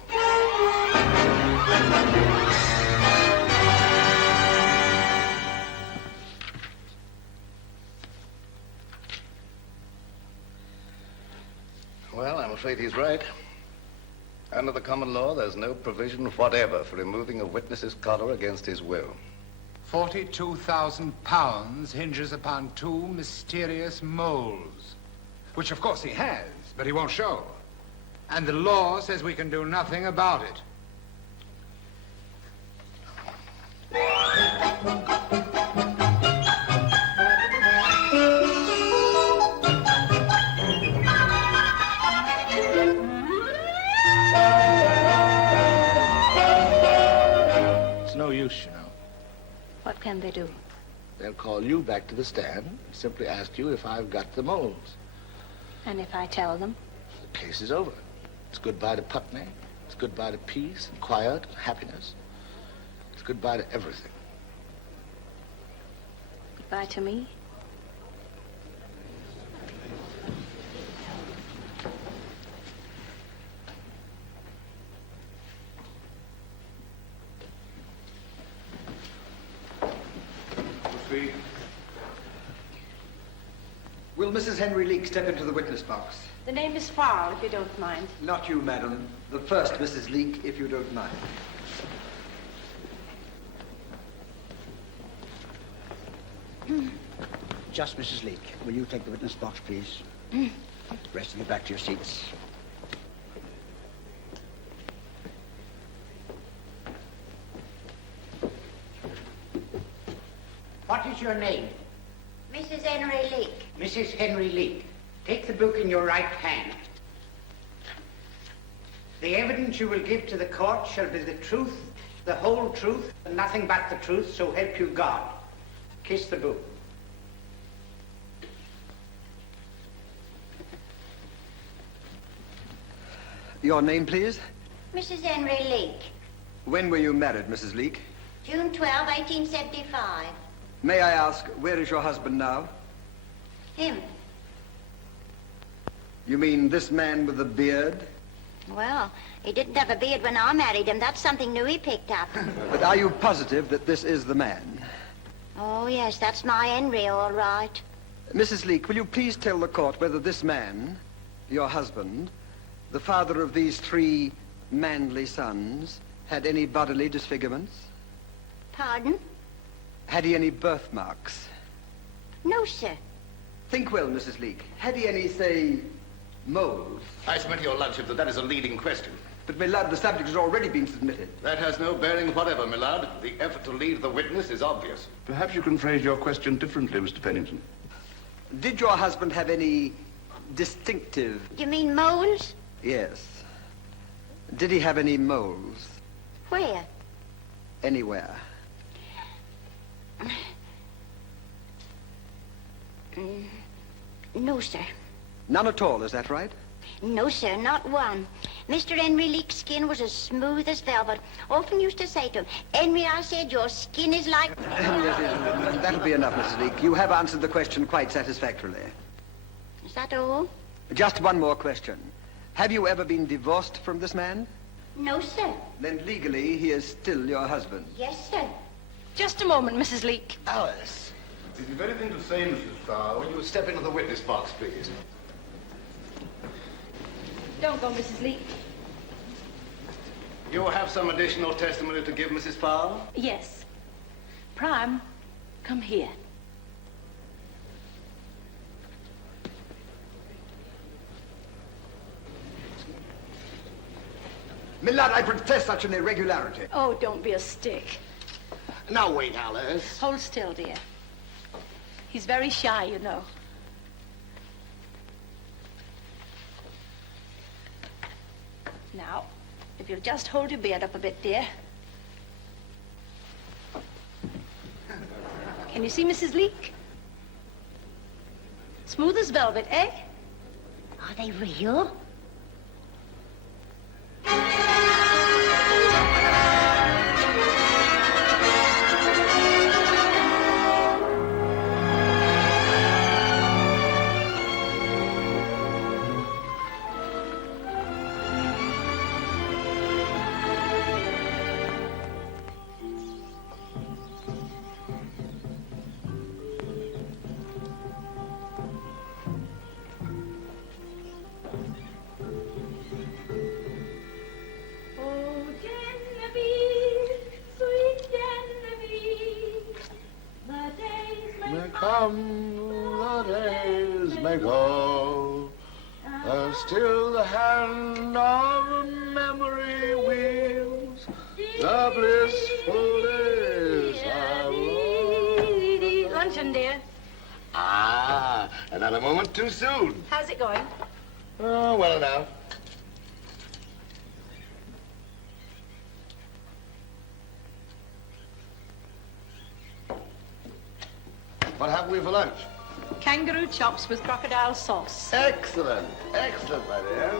afraid he's right. Under the common law, there's no provision whatever for removing a witness's collar against his will. £42,000 hinges upon 2 mysterious moles, which of course he has, but he won't show. And the law says we can do nothing about it. It's no use, you know. What can they do? They'll call you back to the stand and simply ask you if I've got the moles. And if I tell them? The case is over. It's goodbye to Putney. It's goodbye to peace and quiet and happiness. It's goodbye to everything. Goodbye to me? Will Mrs. Henry Leek step into the witness box? The name is Farll, if you don't mind. Not you, madam. The first Mrs. Leek, if you don't mind. Just Mrs. Leek. Will you take the witness box, please? Rest of you back to your seats. What is your name? Mrs. Henry Leek. Mrs. Henry Leek. Take the book in your right hand. The evidence you will give to the court shall be the truth, the whole truth, and nothing but the truth, so help you God. Kiss the book. Your name, please? Mrs. Henry Leek. When were you married, Mrs. Leek? June 12, 1875. May I ask, where is your husband now? Him. You mean this man with the beard? Well, he didn't have a beard when I married him. That's something new he picked up. But are you positive that this is the man? Oh, yes, that's my Henry, all right. Mrs. Leek, will you please tell the court whether this man, your husband, the father of these 3 manly sons, had any bodily disfigurements? Pardon? Had he any birthmarks? No, sir. Think well, Mrs. Leek. Had he any, say, moles? I submit to your lordship that that is a leading question. But, my lord, the subject has already been submitted. That has no bearing whatever, my lord. The effort to lead the witness is obvious. Perhaps you can phrase your question differently, Mr. Pennington. Did your husband have any distinctive... You mean moles? Yes. Did he have any moles? Where? Anywhere. No, sir. None at all, is that right? No, sir, not one. Mr. Henry Leek's skin was as smooth as velvet. Often used to say to him, Henry, I said, your skin is like... Yes, that'll be enough, Mrs. Leek. You have answered the question quite satisfactorily. Is that all? Just one more question. Have you ever been divorced from this man? No, sir. Then legally, he is still your husband. Yes, sir. Just a moment, Mrs. Leek. Alice, if you've anything to say, Mrs. Farr, will you step into the witness box, please? Don't go, Mrs. Leek. You have some additional testimony to give, Mrs. Farr? Yes. Priam, come here. Millard, I protest such an irregularity. Oh, don't be a stick. Now, wait, Alice. Hold still, dear. He's very shy, you know. Now, if you'll just hold your beard up a bit, dear. Can you see Mrs. Leek? Smooth as velvet, eh? Are they real? come, the days may go, and still the hand of memory wields the blissful days of old. Luncheon, dear. Ah, another moment too soon. How's it going? Oh, well enough. What have we for lunch? Kangaroo chops with crocodile sauce. Excellent, excellent, my dear.